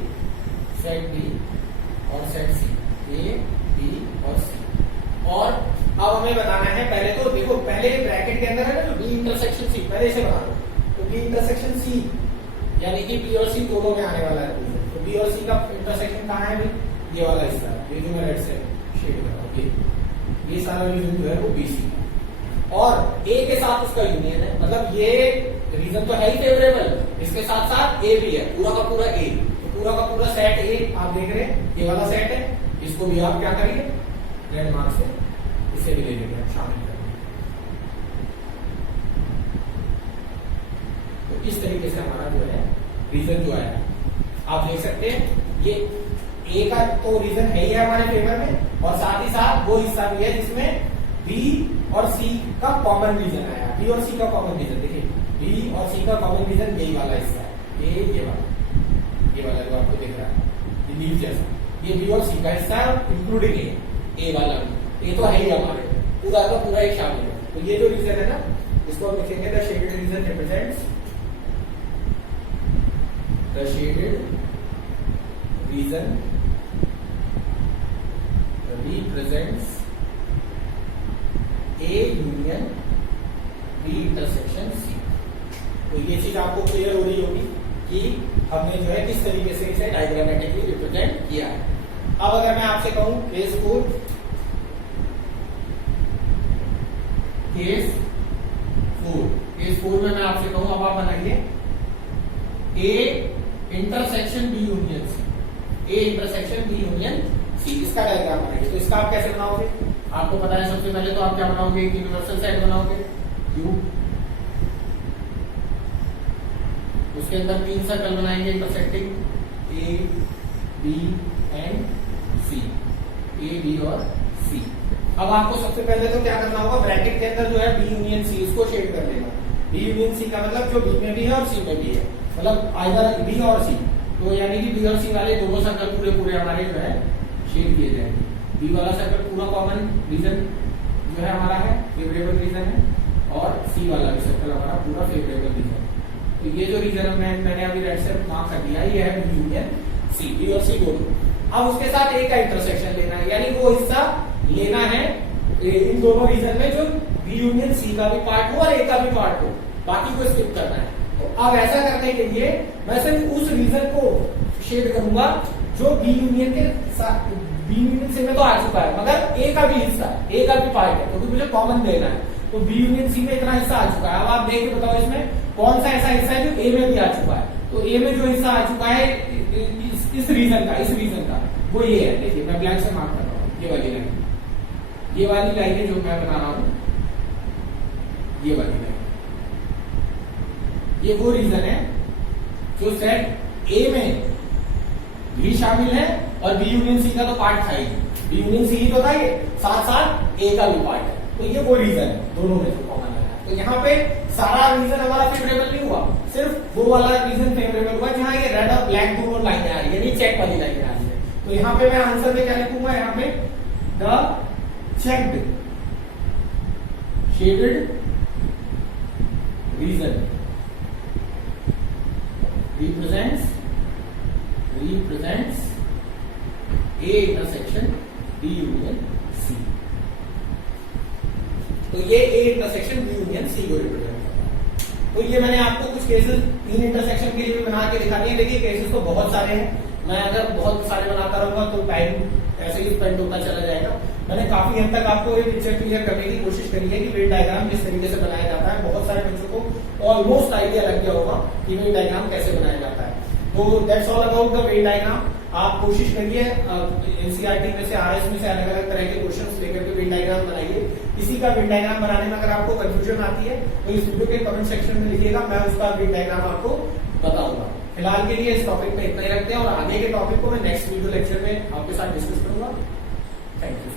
सेट बी और सेट सी, ए बी और सी। और अब हमें बताना है, पहले तो देखो, पहले ब्रैकेट के अंदर है ना जो बी इंटरसेक्शन सी, पहले इसे बना लो। तो बी इंटरसेक्शन सी यानी कि बी और सी दोनों में आने वाला है। तो बी और सी का इंटरसेक्शन कहाँ है भाई, ये वाला हिस्सा, ये जो मैं रेड से शेड कर रहा हूं, ये सारा रीजन जो है वो बीसी है, और ए के साथ उसका यूनियन है। मतलब ये रीजन तो है ही फेवरेबल, इसके साथ साथ ए भी है, पूरा का पूरा ए। तो पूरा का पूरा सेट ए आप देख रहे हैं, ये वाला सेट है, इसको भी आप क्या करिए, रेड मार्क से इसे भी ले लेंगे, शामिल करेंगे। तो इस तरीके से हमारा जो है रीजन जो है आप देख सकते हैं, ये ए का तो रीजन है ही है हमारे फेवर में, और साथ ही साथ वो हिस्सा भी है जिसमें बी और सी का कॉमन रीजन आया। बी और सी का कॉमन रीजन देखिए, बी और सी का कॉमन रीजन यही वाला हिस्सा है, ये वाला जो आपको दिख रहा है लीव जैसा, ये बी और सी का हिस्सा है, इंक्लूडिंग ए वाला भी, ये तो है ही हमारे पूरा का पूरा एक शामिल है। तो ये जो रीजन है ना, इसको हम लिखेंगे the shaded region represents, the shaded region represents A union B intersection C। तो ये चीज आपको क्लियर हो रही होगी कि हमने जो है किस तरीके से इसे डायग्रामेटिकली रिप्रेजेंट किया है। अब अगर मैं आपसे कहूं केस 4, केस 4 में मैं आपसे कहूं अब आप बनाइए A intersection B union C, A intersection B union C, इसका डायग्राम बनाइए। तो इसका आप कैसे बनाओगे, आपको पता है सबसे पहले तो आप क्या बनाओगे, एक यूनिवर्सल सेट बनाओगे U, उसके अंदर 3 सर्कल बनाएंगे intersecting A, B and C, A, B और C। अब आपको सबसे पहले तो क्या करना होगा, ब्रैकेट के अंदर जो है B यूनियन C इसको शेड कर लेना। B यूनियन C का मतलब जो B में भी है और C में भी है, मतलब आइदर B और C। तो यानी कि B और C वाले दोनों सर्कल पूरे हमारे जो है शेड किए जाएंगे। बी वाला सर्कल पूरा कॉमन रीजन जो है हमारा है, फेवरेबल रीजन है, और सी वाला भी सर्कल हमारा पूरा फेवरेबल रीजन। तो ये जो रीजन मैंने अभी रेड से मार्क कर दिया, ये है यूनियन सी, बी और सी दोनों। अब उसके साथ ए का इंटरसेक्शन लेना है, यानी वो हिस्सा लेना है इन दोनों रीजन में जो बी यूनियन सी का भी पार्ट हो और ए का भी पार्ट हो, बाकी को स्किप करना है। तो अब ऐसा करने के लिए मैं सिर्फ उस रीजन को शेड करूंगा जो बी यूनियन के साथ, बी यूनियन सी में तो आ चुका है मगर ए का भी हिस्सा, ए का भी पार्ट है, क्योंकि मुझे कॉमन लेना है। तो बी यूनियन सी में इतना हिस्सा आ चुका है। अब आप देख के बताओ इसमें कौन सा ऐसा हिस्सा है जो ए में भी आ चुका है। तो ए में जो हिस्सा आ चुका है इस रीजन का वो ये है। देखिए मैं ब्लैंक से मार्क कर रहा हूँ, ये वाली लाइन, ये वाली लाइन है जो मैं बना रहा हूं, ये वाली लाइन, ये वो रीजन है जो सेट ए में भी शामिल है और बी यूनियन सी का तो पार्ट था ही, बी यूनियन सी ही तो था ये, साथ साथ ए का भी पार्ट है। तो ये वो रीजन है दोनों में जो कॉमन है। तो यहाँ पे सारा रीजन हमारा फेवरेबल नहीं हुआ, सिर्फ वो वाला रीजन फेवरेबल हुआ जहां ये रेड और ब्लैक दोनों लाइनें आ रही है, यानी चेक वाली लाइनें आ रही है। तो यहाँ पे मैं आंसर में क्या लिखूंगा, यहाँ पे the checked shaded region represents A intersection B union C। तो ये A intersection B union C को रिप्रेजेंट करता है। तो ये मैंने आपको कुछ केसेस 3 इंटरसेक्शन के लिए भी बना के दिखा दिए। देखिए केसेस तो बहुत सारे हैं, मैं अगर बहुत सारे बनाता रहूंगा तो टाइम ऐसे ही स्पेंड होता चला जाएगा। मैंने काफी हद तक आपको ये पिक्चर क्लियर करने की कोशिश करी है कि वेन डायग्राम किस तरीके से बनाया जाता है। बहुत सारे बच्चों को ऑलमोस्ट आइडिया लग गया होगा कि वेन डायग्राम कैसे बनाया जाता है। तो that's all about the Venn diagram. आप कोशिश करिए एनसीईआरटी में से, आरएस में से अलग अलग तरह के क्वेश्चंस लेकर के वेन डायग्राम बनाइए। किसी का वेन डायग्राम बनाने में अगर आपको कंफ्यूजन आती है तो इस वीडियो के कमेंट सेक्शन में लिखिएगा, मैं उसका वेन डायग्राम आपको बताऊंगा। फिलहाल के लिए इस टॉपिक में इतना ही रखते हैं और आगे के टॉपिक को मैं नेक्स्ट वीडियो लेक्चर में आपके साथ डिस्कस करूंगा। Thank you.